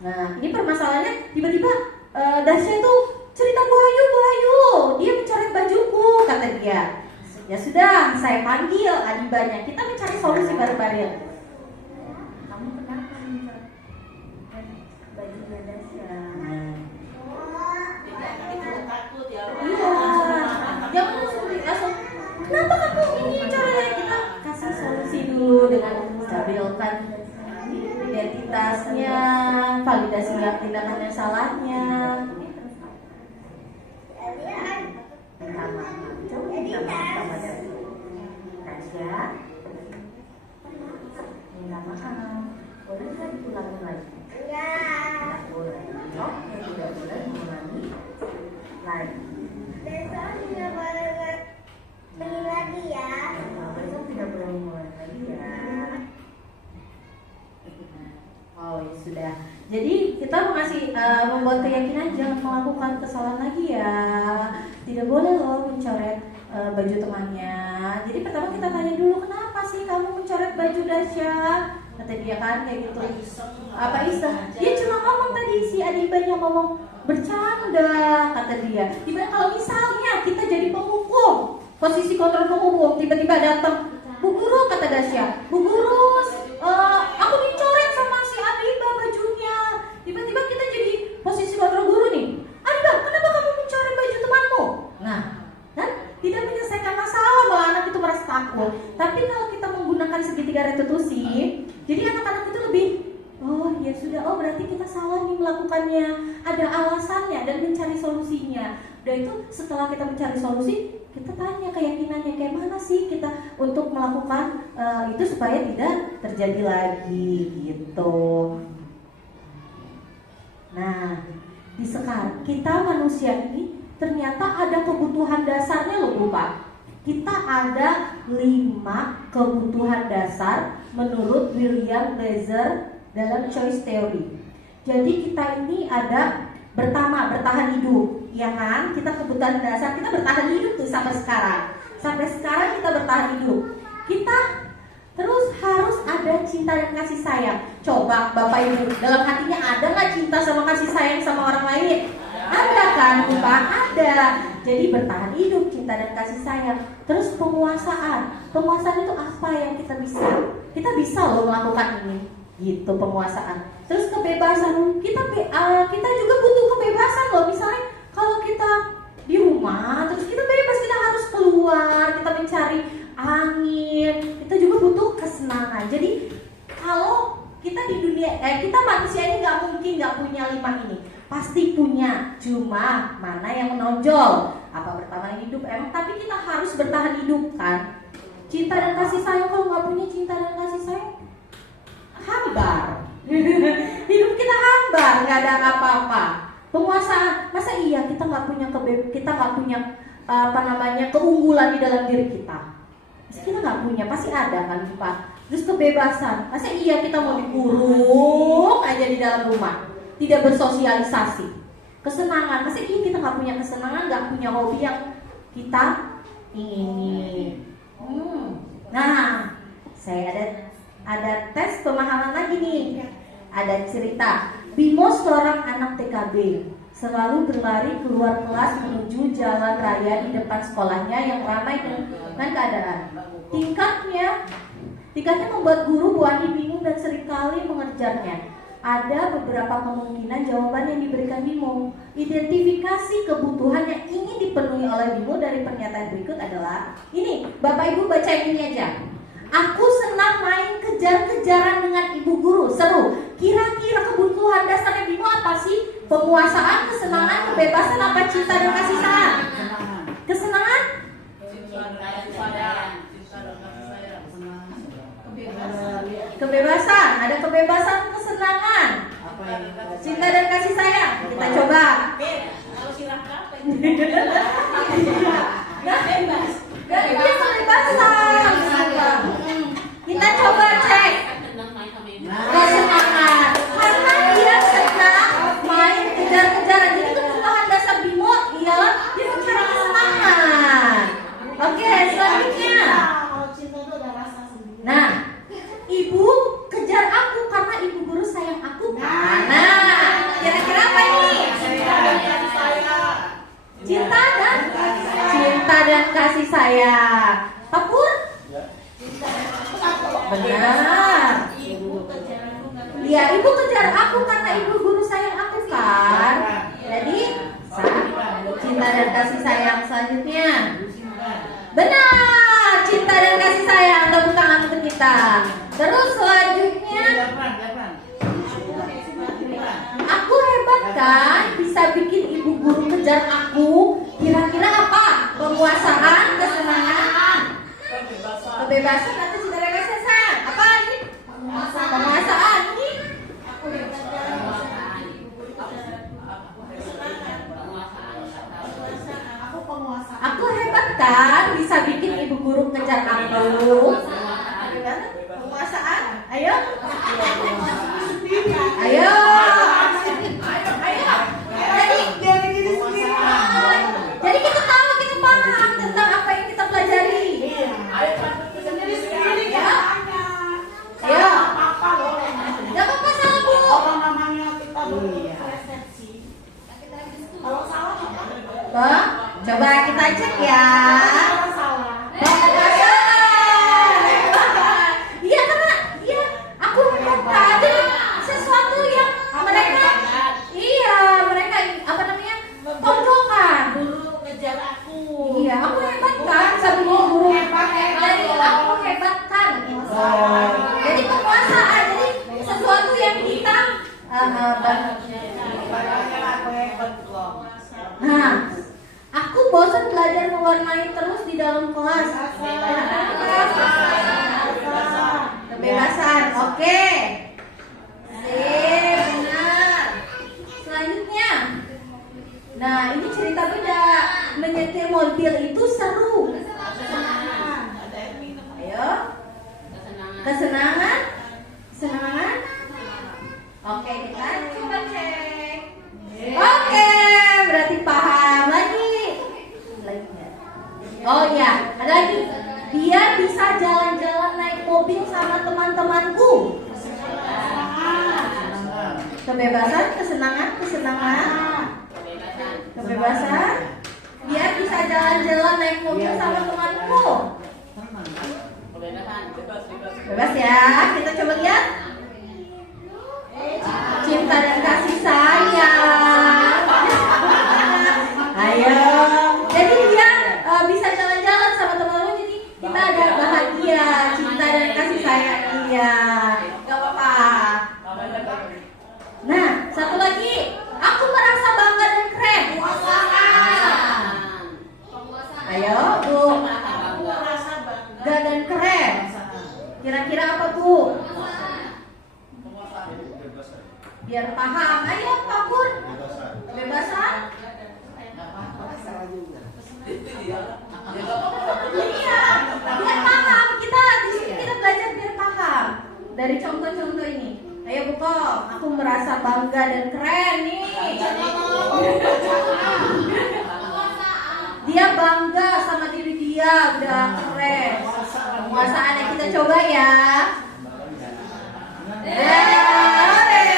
Nah, ini permasalahannya tiba-tiba Dasya itu cerita, Bu Ayu, dia mencoret bajuku, kata dia. Ya sudah, saya panggil Adibanya, kita mencari solusi bareng-bareng. Kamu kenapa mencoret baju Dasya? Jadi anak itu takut ya. Iya, jangan langsung. Kenapa kamu ini coret? Kita kasih solusi dulu dengan stabilkan identitasnya, validasi tindakan yang salahnya. Minta maaf, coba minta maaf sama Dasya. Minta maaf, boleh nggak diulangi lagi? Tidak boleh. Oke, tidak boleh mengulangi lagi. Besok tidak boleh mengulangi ya. Besok tidak boleh mengulangi lagi ya. Oh ya sudah. Jadi kita membuat keyakinan jangan melakukan kesalahan lagi ya. Tidak boleh loh mencoret baju temannya. Jadi pertama kita tanya dulu, kenapa sih kamu mencoret baju Dasya? Kata dia kan kayak gitu. Apa iseng? Dia cuma ngomong tadi, si Adibanya ngomong bercanda, kata dia. Gimana kalau misalnya kita jadi penghukum, posisi kontrol penghukum, tiba-tiba datang, Bu Guru, kata Dasya, Bu Guru, aku dicoret sama si Adiba bajunya. Tiba-tiba kita jadi posisi kontrol guru nih. Adiba, kenapa kamu mencoret baju temanmu? Nah, kan tidak menyelesaikan masalah, malah anak itu merasa takut. Tapi kalau kita menggunakan segitiga restitusi, jadi anak-anak itu lebih, oh ya sudah, oh berarti kita salah nih melakukannya, ada alasannya dan mencari solusinya. Dan itu setelah kita mencari solusi, kita tanya keyakinannya kayak mana sih kita untuk melakukan itu supaya tidak terjadi lagi gitu. Nah, di sekarang kita manusia ini ternyata ada kebutuhan dasarnya loh Bu Pak. Kita ada 5 kebutuhan dasar menurut William Blazer dalam choice theory. Jadi kita ini ada pertama bertahan hidup, ya kan? Kita kebutuhan dasar kita bertahan hidup tuh sampai sekarang. Sampai sekarang kita bertahan hidup. Kita terus harus ada cinta dan kasih sayang. Coba Bapak Ibu dalam hatinya ada nggak cinta sama kasih sayang sama orang lain? Ada kan, Bapak? Ada. Jadi bertahan hidup, cinta dan kasih sayang. Terus penguasaan. Penguasaan itu apa yang kita bisa? Kita bisa loh melakukan ini. Gitu penguasaan. Terus kebebasan. Kita juga butuh kebebasan loh. Misalnya kalau kita di rumah, terus kita bebas, kita harus keluar, kita mencari angin. Kita juga butuh kesenangan. Jadi kalau kita di dunia, kita manusia ini nggak mungkin nggak punya 5 ini. Pasti punya, cuma mana yang menonjol? Apa pertama hidup emang? Tapi kita harus bertahan hidup kan? Cinta dan kasih sayang, kalau nggak punya cinta dan kasih sayang, hambar. Hidup kita hambar, nggak ada apa-apa. Penguasaan, masa iya kita nggak punya keunggulan di dalam diri kita? Pasti kita nggak punya, pasti ada kan Pak. Terus kebebasan, masa iya kita mau dikurung aja di dalam rumah? Tidak bersosialisasi. Kesenangan, pasti kita nggak punya kesenangan, nggak punya hobi yang kita ingini. Nah, saya ada tes pemahaman lagi nih. Ada cerita. Bimo seorang anak TKB selalu berlari keluar kelas menuju jalan raya di depan sekolahnya yang ramai dengan keadaan. Tingkatnya membuat guru Bu Ani bingung dan seringkali mengejarnya. Ada beberapa kemungkinan jawaban yang diberikan Bimo. Identifikasi kebutuhan yang ingin dipenuhi oleh Bimo dari pernyataan berikut adalah ini. Bapak Ibu baca ini aja. Aku senang main kejar-kejaran dengan ibu guru, seru. Kira-kira kebutuhan dasarnya Bimo apa sih? Penguasaan, kesenangan, kebebasan, apa cinta dan kasih sayang? Kesenangan? Kebebasan, ada kebebasan, kesenangan, cinta dan kasih sayang. Kita coba. Kalau siram apa Nah, bebas. Dan dia kebebasan. Kita coba cek kesenangan. Karena dia senang main kejar-kejaran. Jadi kebutuhan dasar Bimo ialah dia mencari kesenangan. Oke, selanjutnya. Nah, ibu kejar aku karena ibu guru sayang aku. Nah, kira-kira apa ini? Cinta dan kasih sayang. Pak Pur? Benar. Iya, ibu kejar aku karena ibu guru sayang aku kan. Jadi, cinta dan kasih sayang selanjutnya. Benar, cinta dan kasih sayang. Tepuk tangan untuk kita. Terus selanjutnya, aku hebat kan, bisa bikin ibu guru kejar aku. Kira-kira apa? Penguasaan, kesenangan, kebebasan atau cinta dan kasih sayang? Apa ini? Penguasaan. Ini aku hebat kan, bisa bikin ibu guru kejar aku. Penguasaan. Ayo. Ayo. Jadi kita tahu, kita paham tentang apa yang kita pelajari. Ya. Ya. Gak apa-apa salah Bu. Bang, coba kita cek ya. Iya karena dia aku hebat. Jadi sesuatu yang mereka apa namanya tonjolkan. Guru kejar aku. Iya, aku hebat kan, sebelum guru hebat. Jadi aku hebat kan. Jadi penguasaan, jadi sesuatu yang kita Nah, aku bosan belajar mewarnai terus di dalam kelas. Kebebasan, oke. Benar. Selanjutnya, nah ini cerita beda. Menyetir mobil itu seru. Ayo. Kesenangan. Kesenangan. Oke, kita coba cek. Oke, berarti paham lagi. Oh ya, ada lagi. Dia bisa jalan-jalan naik mobil sama teman-temanku. Kebebasan, kesenangan, kesenangan, kebebasan. Dia bisa jalan-jalan naik mobil sama temanku. Bebas ya. Kita coba lihat. Cinta dan kasih sayang. Ayo. Jadi dia bisa jalan-jalan sama teman-teman. Jadi kita ada bahagia, cinta dan kasih sayang. Iya. Gak apa-apa. Nah, satu lagi. Aku merasa bangga dan keren. Ayo, Bu. Bangga dan keren. Kira-kira apa tuh? Biar paham. Ayo, Pak Pur. Kebebasan. Iya, biar paham. Kita di sini kita belajar biar paham dari contoh-contoh ini. Ayo Bu Kong, aku merasa bangga dan keren nih. Dia bangga sama diri dia, udah keren. Penguasaannya kita coba ya. Oke.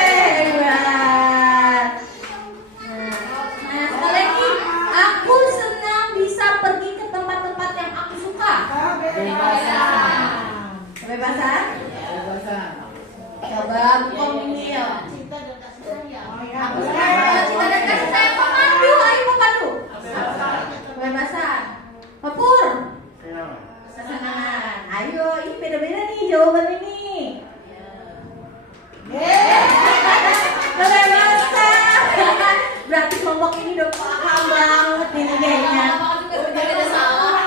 kebebasan? Kebebasan. Coba buka Mimil. Cinta dan kasih sayang. Aku cinta dan kasih sayang pemandu, ayo pemandu. Kebebasan. Pur. Kesenangan. Ayo, ini beda-beda nih jawaban ini. Kebebasan. Berarti kelompok ini udah paham banget ini kayaknya. Beda salah.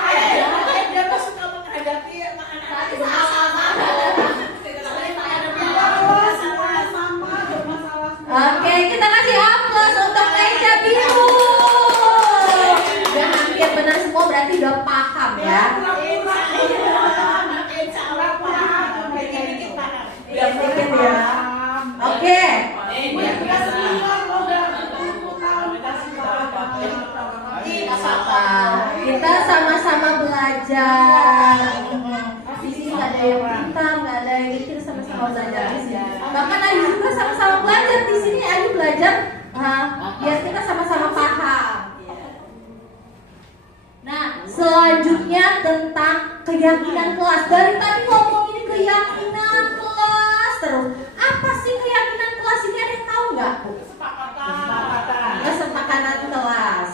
Dia tuh suka menghadapi anak-anak Oke, kita kasih aplaus untuk meja biru. Udah hampir benar semua, berarti udah paham ya. Udah sedikit ya. Oke. Kita sama-sama belajar. Di sini nggak ada yang pintar, nggak ada yang kita sama-sama belajar di sini. Bahkan Ayu juga sama-sama belajar di sini. Ayu belajar, biar kita sama-sama paham. Nah, selanjutnya tentang keyakinan kelas. Dari tadi ngomongin keyakinan kelas terus. Apa sih keyakinan kelas ini? Ada yang tahu nggak? Kesepakatan kelas.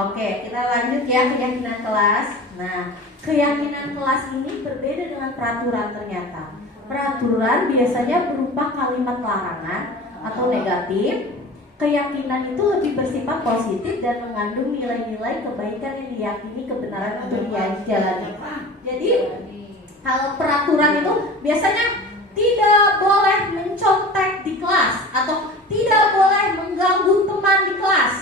Oke, kita lanjut ya keyakinan kelas. Nah, keyakinan kelas ini berbeda dengan peraturan ternyata. Peraturan biasanya berupa kalimat larangan atau negatif. Keyakinan itu lebih bersifat positif dan mengandung nilai-nilai kebaikan yang diyakini kebenaran untuk dijalani. Jadi, kalau peraturan itu biasanya tidak boleh mencontek di kelas atau tidak boleh mengganggu teman di kelas.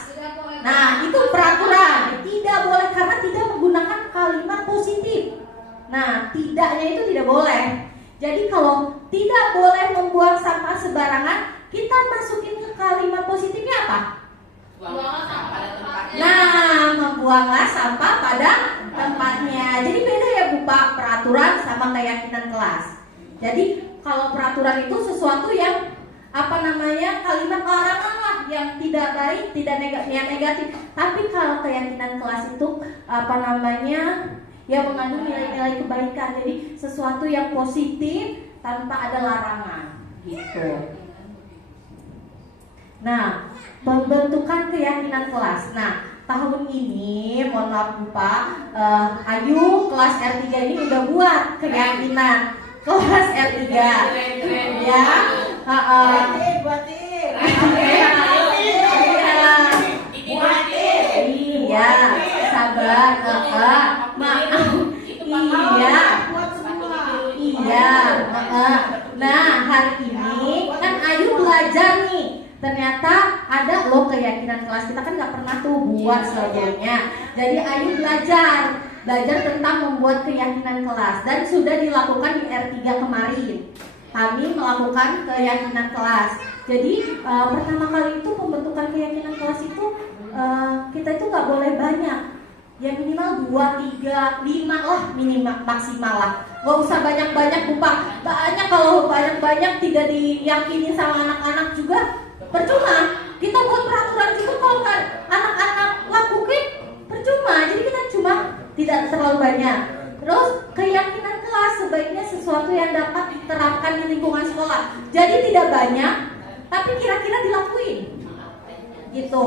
Nah, itu peraturan. Tidak boleh karena tidak menggunakan kalimat positif. Nah, tidaknya itu tidak boleh. Jadi kalau tidak boleh membuang sampah sembarangan, kita masukin ke kalimat positifnya apa? Nah, membuanglah sampah pada tempatnya. Jadi beda ya Bu Pak, peraturan sama keyakinan kelas. Jadi kalau peraturan itu sesuatu yang kalimat larangan lah, yang tidak baik, tidak negatif. Tapi kalau keyakinan kelas itu yang mengandung nilai-nilai kebaikan. Jadi sesuatu yang positif tanpa ada larangan gitu. Nah, pembentukan keyakinan kelas. Nah, tahun ini, mohon maaf Bu Pak, Ayu kelas R3 ini udah buat keyakinan kelas R3. Ya. Iya, sabar, maaf. Iya. Nah, hari ini kan Ayu belajar nih. Ternyata ada loh keyakinan kelas, kita kan nggak pernah tuh buat sebelumnya. Jadi Ayu belajar tentang membuat keyakinan kelas dan sudah dilakukan di R3 kemarin. Kami melakukan keyakinan kelas. Jadi pertama kali itu pembentukan keyakinan kelas itu kita itu nggak boleh banyak. Ya minimal 2, 3, 5 lah minimal, maksimal lah. Gak usah banyak-banyak Bu Pak. Banyak, kalau banyak-banyak tidak diyakini sama anak-anak juga percuma. Kita buat peraturan juga kalau anak-anak lakukan percuma. Jadi kita cuma tidak terlalu banyak. Terus keyakinan kelas sebaiknya sesuatu yang dapat diterapkan di lingkungan sekolah. Jadi tidak banyak, tapi kira-kira dilakuin gitu.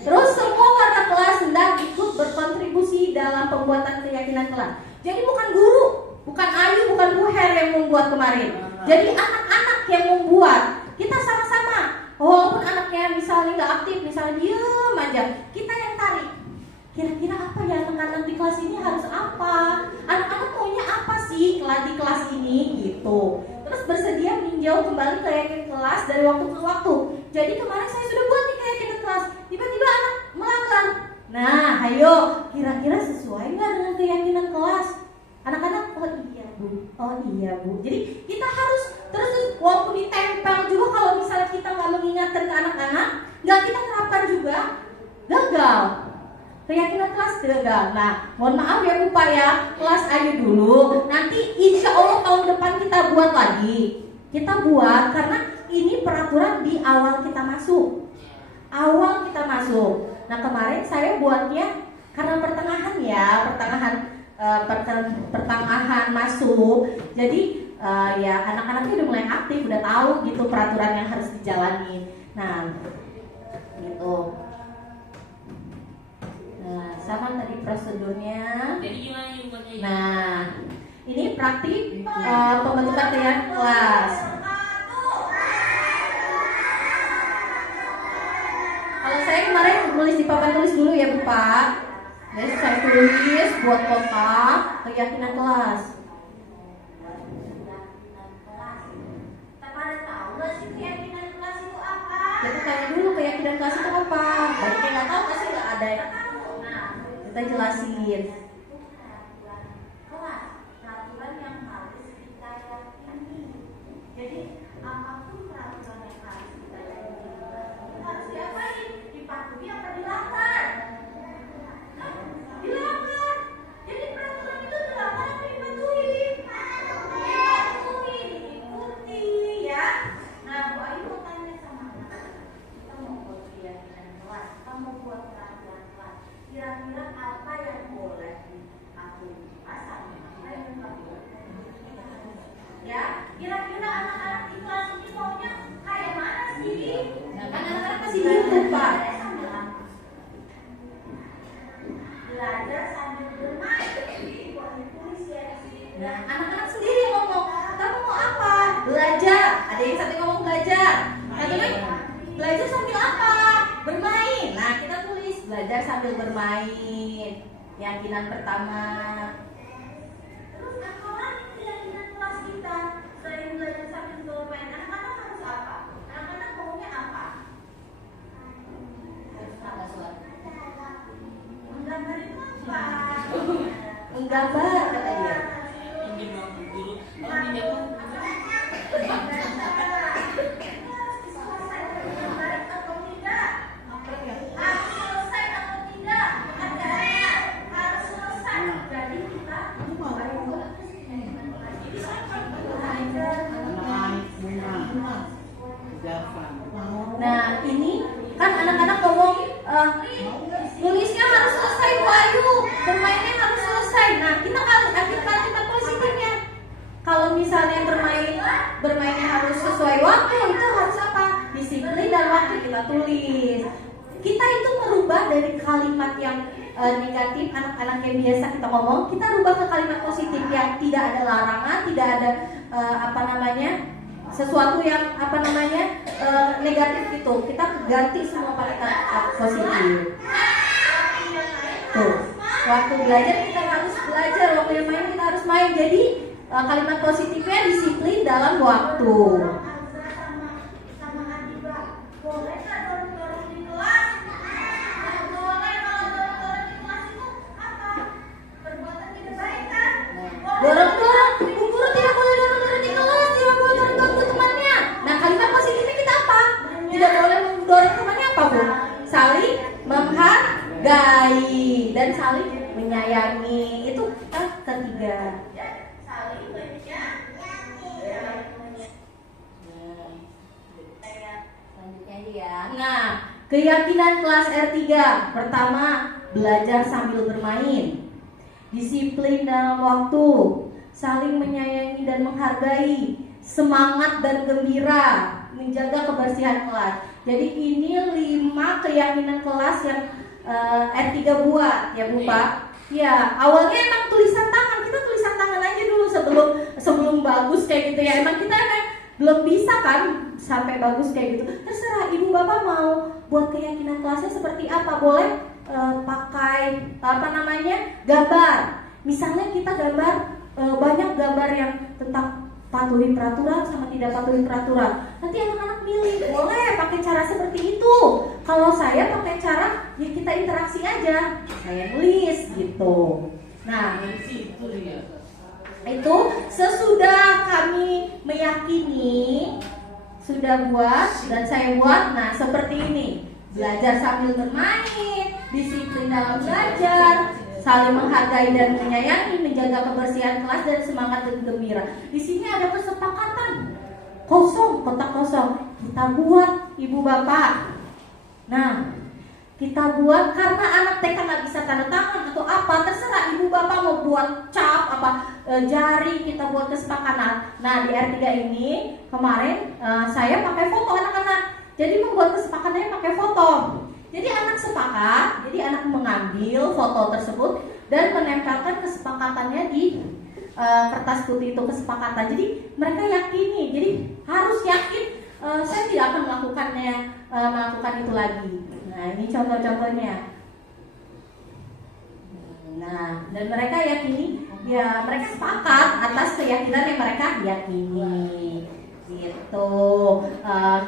Terus semua warga kelas hendak ikut berkontribusi dalam pembuatan keyakinan kelas. Jadi bukan guru, bukan Ayu, bukan Bu Her yang membuat kemarin. Jadi anak-anak yang membuat. Kita sama-sama. Walaupun anaknya misalnya nggak aktif, misalnya diem aja, kita yang tarik. Kira-kira apa ya anak-anak di kelas ini harus apa? Anak-anak maunya apa sih di kelas ini gitu. Terus bersedia meninjau kembali keyakinan kelas dari waktu ke waktu. Jadi kemarin saya sudah buat nih keyakinan kelas, tiba-tiba anak melanggar. Nah, ayo, kira-kira sesuai nggak dengan keyakinan kelas? Anak-anak, oh iya bu. Jadi kita harus terus walaupun ditempel juga, kalau misalnya kita nggak mengingatkan ke anak-anak, nggak kita terapkan juga, gagal. Keyakinan kelas gagal. Nah, mohon maaf ya Bu Pak ya, kelas Ayu dulu. Nanti insya Allah tahun depan kita buat lagi. Kita buat karena ini peraturan di awal kita masuk. Nah kemarin saya buatnya karena pertengahan masuk. Jadi ya anak-anaknya udah mulai aktif, udah tahu gitu peraturan yang harus dijalani. Nah, gitu. Nah, sama tadi prosedurnya. Jadi gimana nih buatnya? Nah, ini praktik pembentukan kegiatan kelas. Kalau saya kemarin nulis di papan tulis dulu ya Bu Pak. Jadi saya tulis buat kotak keyakinan kelas. Kita tanya dulu keyakinan kelas itu apa. Banyak yang nggak tahu pasti nggak ada. Nah, kita jelasin. Kelas, peraturan yang harus kita yakini. Jadi apapun peraturan yang harus kita yakini, harus diapain? Dipatuhi apa dilanggar? Dilanggar. Jadi peraturan itu dilanggar apa dipatuhi? Dipatuhi, diikuti ya. Nah, Bu Ayu mau tanya sama anak. Kita mau buat keyakinan kelas, kita mau buat peraturan kelas. Kira-kira apa yang boleh dipatuhi? Asal ya, kira-kira anak-anak di kelas ini maunya kayak mana sih? Kan anak-anak masih bingung Pak. Belajar sambil bermain. Nah, anak-anak sendiri ngomong, kamu mau apa? Belajar. Ada yang satu ngomong belajar. Satunya belajar sambil apa? Bermain. Nah, kita tulis belajar sambil bermain. Keyakinan pertama. Terus apa keyakinan kelas kita? Selain belajar sambil bermain, anak-anak harus apa? Anak-anak maunya apa? Harus apa soal? Menggambar itu apa? Menggambar kata dia. Ingin mau guru. Oh, tidak mau. Nah, ini kan anak-anak ngomong nulisnya harus selesai Bu Ayu, bermainnya harus selesai. Nah, kita ambil kalimat positifnya. Kalau misalnya bermainnya harus sesuai waktu, itu harus apa? Disiplin dan waktu kita tulis. Kita itu merubah dari kalimat yang negatif anak-anak yang biasa kita ngomong, kita rubah ke kalimat positif yang tidak ada larangan, tidak ada sesuatu yang negatif gitu. Kita ganti semua pakai kata positif. Tuh, waktu belajar kita harus belajar, waktu yang main kita harus main. Jadi kalimat positifnya disiplin dalam waktu. Dorong-dorong, Bu Guru tidak boleh dorong-dorong di kelas, tidak boleh dorong-dorong temannya. Nah, kalimat positifnya kita apa? Tidak boleh mendorong temannya apa, Bu? Saling menghargai dan saling menyayangi. Itu ketiga. Saling menyayangi. Selanjutnya dia. Nah, keyakinan kelas R3. Pertama, belajar sambil bermain. Disiplin dalam waktu, saling menyayangi dan menghargai, semangat dan gembira, menjaga kebersihan kelas. Jadi ini 5 keyakinan kelas yang R3 buat ya Bu Pak. Ya, awalnya emang tulisan tangan, kita tulisan tangan aja dulu sebelum bagus kayak gitu ya. Emang kita kan belum bisa kan sampai bagus kayak gitu. Terserah Ibu Bapak mau buat keyakinan kelasnya seperti apa, boleh pakai gambar. Misalnya kita gambar banyak gambar yang tentang patuhi peraturan sama tidak patuhi peraturan. Nanti anak-anak milih, boleh pakai cara seperti itu. Kalau saya pakai cara ya kita interaksi aja, saya nulis gitu. Nah, itu sesudah kami meyakini sudah buat dan saya buat. Nah, seperti ini. Belajar sambil bermain, disiplin dalam belajar, saling menghargai dan menyayangi, menjaga kebersihan kelas dan semangat dan gembira. Di sini ada kesepakatan. Kosong, kotak kosong. Kita buat Ibu Bapak. Nah, kita buat karena anak TK nggak bisa tanda tangan atau apa, terserah ibu bapak mau buat cap jari, kita buat kesepakatan. Nah di R3 ini kemarin saya pakai foto anak-anak, jadi membuat kesepakatannya pakai foto. Jadi anak sepakat, jadi anak mengambil foto tersebut dan menempelkan kesepakatannya di kertas putih itu kesepakatan. Jadi mereka yakini, jadi harus yakin saya tidak akan melakukan itu lagi. Nah ini contoh-contohnya. Nah dan mereka yakini, ya mereka sepakat atas keyakinan yang mereka yakini. Gitu.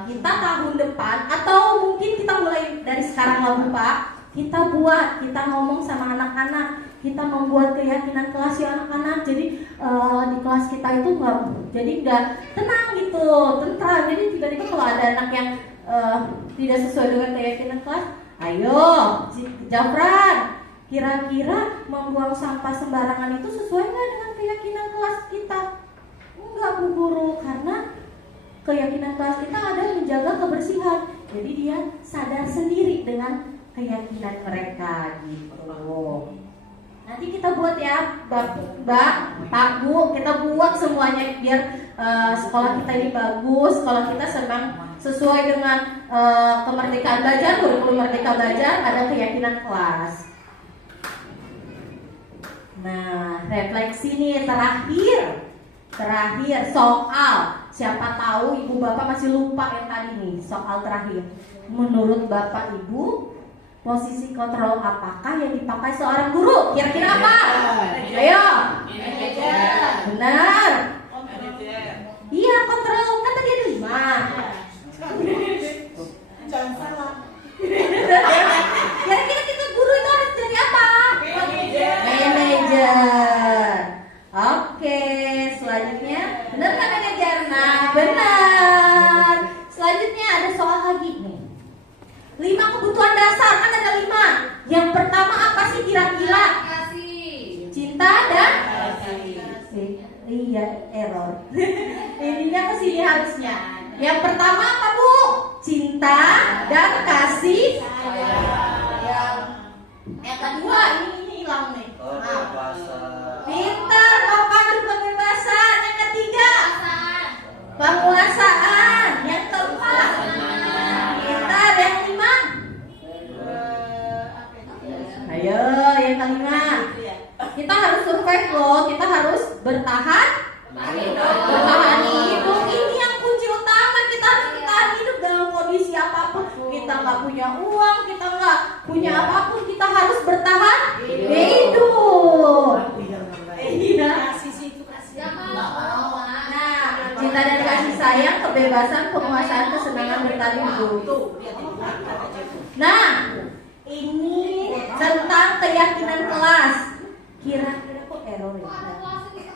Kita tahun depan atau mungkin kita mulai dari sekarang lah Bu Pak, kita ngomong sama anak-anak, kita membuat keyakinan kelas ya anak-anak. Jadi di kelas kita itu nggak tenang gitu, tentram. Jadi tiba-tiba kalau ada anak yang tidak sesuai dengan keyakinan kelas, ayo Jafran, kira-kira membuang sampah sembarangan itu sesuai nggak dengan keyakinan kelas kita? Enggak Bu Guru, karena keyakinan kelas kita ada menjaga kebersihan. Jadi dia sadar sendiri dengan keyakinan mereka gitu. Nanti kita buat ya Mbak, Pak, Bu, kita buat semuanya biar sekolah kita ini bagus, sekolah kita sesuai dengan kemerdekaan belajar, kurikulum Merdeka Belajar, ada keyakinan kelas. Nah, refleksi nih terakhir soal. Siapa tahu ibu bapak masih lupa yang tadi nih, soal terakhir. Menurut bapak ibu, posisi kontrol apakah yang dipakai seorang guru? Kira-kira apa? Ayo. Benar. Iya, kontrol kan tadi ada 5. Jangan salah. Kira-kira kita guru itu harus jadi apa? Manajer. Oke, selanjutnya benar kan manajer? Nah, benar. Selanjutnya ada soal lagi nih. 5 kebutuhan dasar, kan ada 5. Yang pertama apa sih kira-kira? Cinta dan iya, error. Ininya ke sini harusnya. Yang pertama apa Bu? Cinta dan kasih. Yang kedua ini hilang nih. Pintar, kokan kebebasan. Yang ketiga penguasaan. Yang keempat pintar. Yang kelima ayo yang kelima kita harus survive loh, kita harus bertahan hidup. Ini yang kunci utama, kita harus bertahan hidup dalam kondisi apapun. Kita nggak punya uang, kita nggak punya apapun, kita harus bertahan hidup. Iya. Nah, cinta dan kasih sayang, kebebasan, penguasaan, kesenangan bertahan hidup. Nah, ini tentang keyakinan kelas. Kira-kira kok error ya? Iya.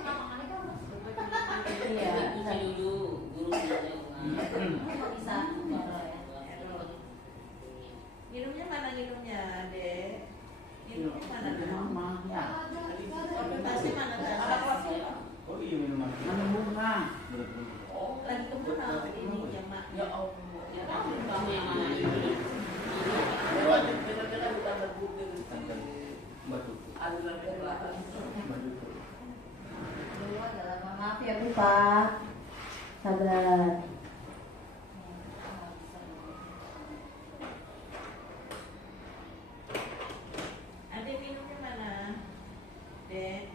Minumnya mana minumnya, Dek? Minumnya mana? Organisasi mana? Oh iya minuman. Mana bunga? Oh, lagi kemana ini yang mak? Ya Allah. Ya kamu yang mana? Maaf ya Bu Pak, sabar. Adik minumnya mana? Dek?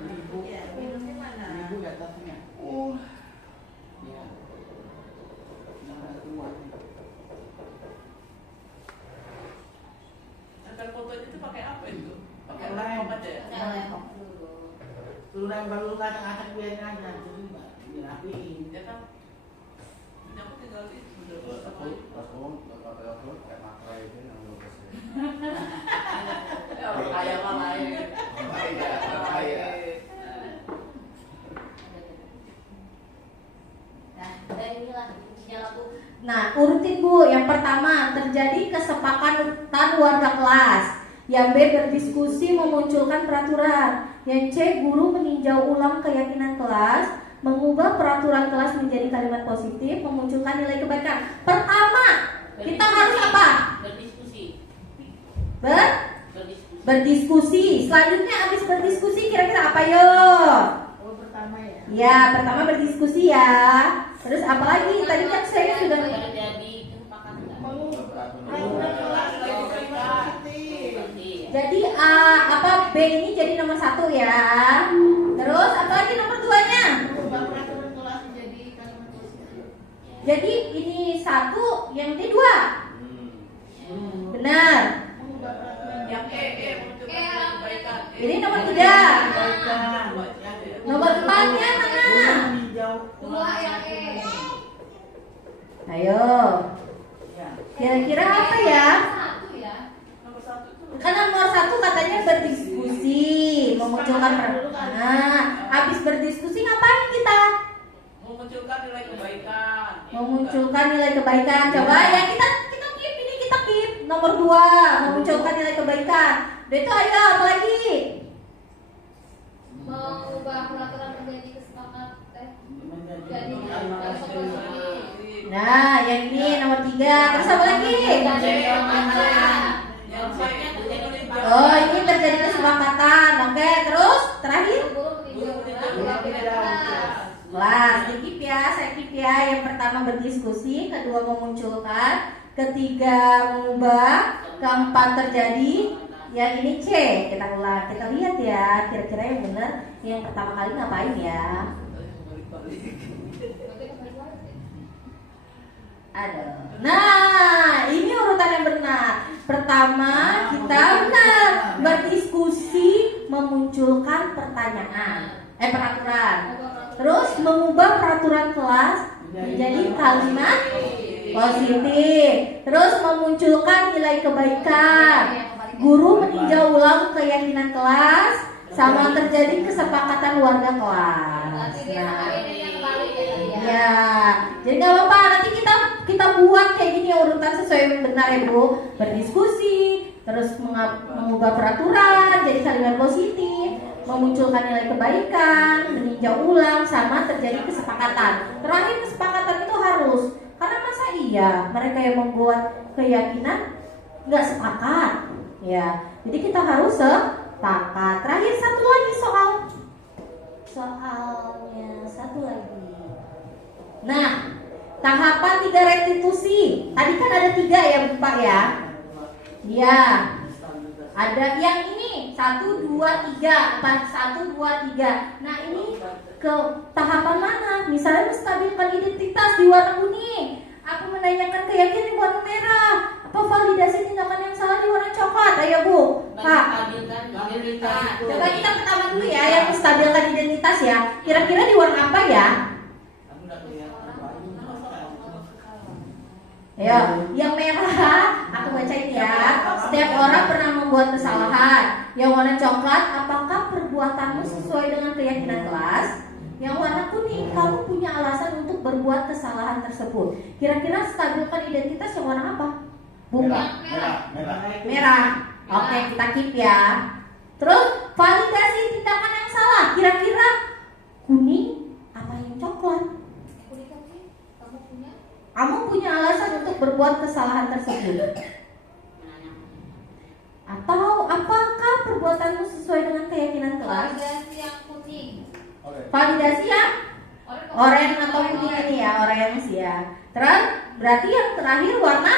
Ibu. Ya, minumnya mana? Ibu di atasnya. Oh. Ya. Nah, kuat. Agar fotonya itu pakai apa itu? Pakai Lem. apa deh? Lu lempar ngacak biarin aja, jadi nggak dirapiin. Ya kan? Ini aku tinggal itu. Aku nggak pakai aku kayak makra itu yang lu kasih. Orang kaya mah lain. Nah, urutin Bu. Yang pertama, terjadi kesepakatan warga kelas. Yang B, berdiskusi memunculkan peraturan. Yang C, guru meninjau ulang keyakinan kelas, mengubah peraturan kelas menjadi kalimat positif, memunculkan nilai kebaikan. Pertama, kita harus apa? Berdiskusi. berdiskusi. Selanjutnya habis berdiskusi kira-kira apa yuk? Oh, pertama ya. Ya, pertama berdiskusi ya. Terus apa lagi? Tadi kan saya sudah Terjadi kesepakatan. Mengubah kelas lagi positif. jadi apa B ini jadi nomor 1 ya. Terus apa lagi nomor 2-nya? Mengubah peraturan kelas menjadi kalimat positif. Jadi ini 1, yang ini 2. Benar. Mengubah peraturan Yang menunjukkan kebaikan. Ini nomor 3. Kebaikan. Nomor 4-nya mana? Hijau. Ayo. Ya. Kira-kira apa ya? Nomor 1 itu Kan nomor 1 katanya berdiskusi, memunculkan nah, habis berdiskusi ngapain kita? memunculkan nilai kebaikan. Memunculkan nilai kebaikan. Coba ya kita keep ini kita keep. Nomor 2, memunculkan nilai kebaikan. Udah itu ayo apa lagi? Mengubah peraturan menjadi kesepakatan jadi Kalimat kalimat positif. positif. Nah, yang ini nomor 3. Terus apa lagi? Yang C-nya terjadi Oh, ini terjadi kesepakatan. Oke, terus terakhir Guru meninjau ulang kelas. kelas. Keep ya, saya keep ya. Yang pertama berdiskusi, kedua memunculkan, ketiga mengubah, keempat terjadi. Yang ini C. Kita ulang, kita lihat ya. Kira-kira yang benar yang pertama kali ngapain ya? Aduh. Nah, ini urutan yang benar. Pertama kita benar berdiskusi, memunculkan pertanyaan, peraturan. Terus mengubah peraturan kelas menjadi kalimat positif. Terus memunculkan nilai kebaikan. Guru meninjau ulang keyakinan kelas, sama terjadi kesepakatan warga kelas. Nah, ya, jadi nggak apa-apa. Nanti kita buat kayak gini urutan sesuai yang benar ya Bu. Berdiskusi, terus mengubah peraturan jadi kalimat positif, memunculkan nilai kebaikan, meninjau ulang, sama terjadi kesepakatan. Terakhir kesepakatan itu harus, karena masa iya mereka yang membuat keyakinan nggak sepakat, ya. Jadi kita harus sepakat. Terakhir satu lagi soalnya satu lagi. Nah, tahapan 3 restitusi. Tadi kan ada 3 ya Pak ya. Ya. Ada yang ini 1, 2, 3, 1, 2, 3. Nah ini ke tahapan mana? Misalnya menstabilkan identitas di warna kuning. Aku menanyakan keyakinan di warna merah. Apa validasi tindakan yang salah di warna coklat? Ayo Bu, Kak. Coba kita pertama dulu ya, yang menstabilkan identitas ya. Kira-kira di warna apa ya? Ayo, yang merah aku bacain ya. Setiap orang pernah membuat kesalahan. Yang warna coklat, apakah perbuatanmu sesuai dengan keyakinan kelas? Yang warna kuning, kamu punya alasan untuk berbuat kesalahan tersebut. Kira-kira stabilkan identitas yang warna apa? Bunga. Merah. Oke, kita keep ya. Terus validasi tindakan yang salah. Kira-kira kuning apa yang coklat? Kamu punya alasan untuk berbuat kesalahan tersebut. Atau apakah perbuatanmu sesuai dengan keyakinan kelas? Validasi yang kuning. Validasi yang oranye atau putih ini ya, orange ya. Terus berarti yang terakhir warna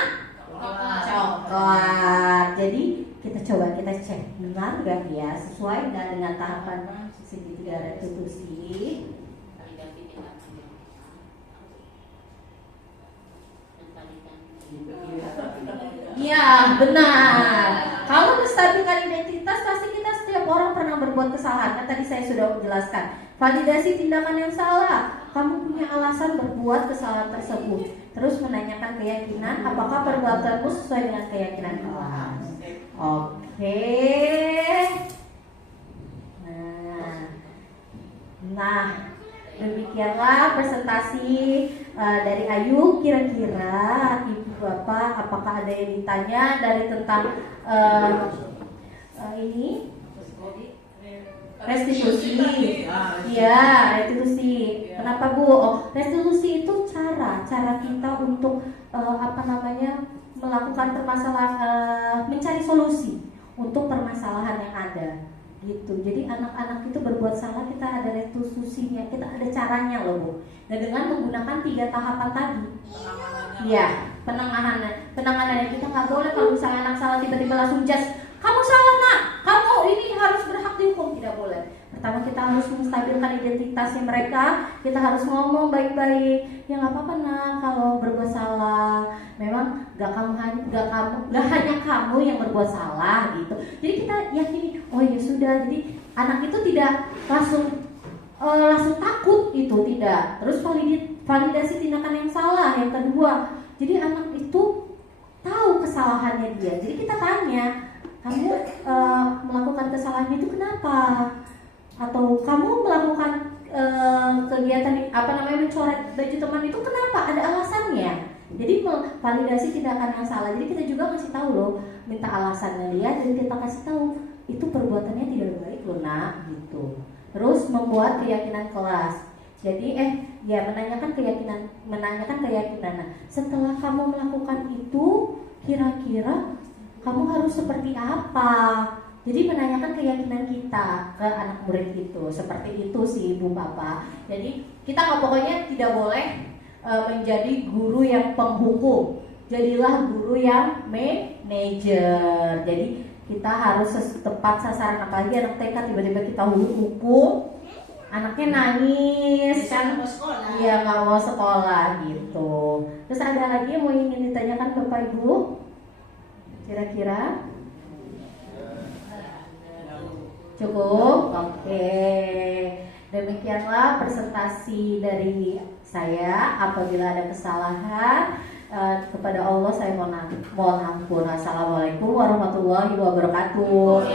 coklat. Jadi kita coba kita cek benar gak ya, sesuai nggak dengan tahapan segitiga restitusi. Iya benar. Kalau menstabilkan identitas pasti kita setiap orang pernah berbuat kesalahan. Kan tadi saya sudah menjelaskan. Validasi tindakan yang salah. Kamu punya alasan berbuat kesalahan tersebut. Terus menanyakan keyakinan. Apakah perbuatanmu sesuai dengan keyakinan kelas? Oke. Nah, demikianlah presentasi dari Ayu. Kira-kira Ibu Bapak apakah ada yang ditanya dari tentang ini restitusi? Iya, restitusi. Kenapa Bu? Oh, restitusi itu cara kita untuk melakukan mencari solusi untuk permasalahan yang ada gitu. Jadi anak-anak itu berbuat salah, kita ada restitusinya, kita ada caranya loh Bu. Nah dengan menggunakan 3 tahapan tadi, iya penanganannya kita nggak boleh kalau misalnya anak salah tiba-tiba langsung just kamu salah nak, kamu ini harus berhak dihukum, tidak boleh. Pertama kita harus menstabilkan identitasnya mereka, kita harus ngomong baik-baik. Ya nggak apa-apa nak kalau berbuat salah. Memang nggak hanya kamu yang berbuat salah gitu. Jadi kita yakini, oh ya sudah. Jadi anak itu tidak langsung takut itu tidak. Terus validasi tindakan yang salah. Yang kedua, jadi anak itu tahu kesalahannya dia. Jadi kita tanya, kamu melakukan kesalahan itu kenapa? Atau kamu melakukan kegiatan mencoret baju teman itu kenapa? Ada alasannya. Jadi validasi tindakan yang salah. Jadi kita juga kasih tahu loh, minta alasannya dia, dan kita kasih tahu itu perbuatannya tidak baik loh nak gitu. Terus membuat keyakinan kelas. Jadi menanyakan keyakinan. Nah, setelah kamu melakukan itu, kira-kira kamu harus seperti apa? Jadi menanyakan keyakinan kita ke anak murid itu. Seperti itu sih Ibu Bapak. Jadi kita pokoknya tidak boleh menjadi guru yang penghukum. Jadilah guru yang manajer. Jadi kita harus tepat sasaran. Apalagi anak TK tiba-tiba kita hukum, anaknya nangis kan? Iya nggak mau sekolah gitu. Terus ada lagi yang mau ingin ditanyakan Bapak Ibu? Kira-kira? Cukup? Oke. Demikianlah presentasi dari saya. Apabila ada kesalahan, kepada Allah saya mohon ampun. Assalamualaikum warahmatullahi wabarakatuh.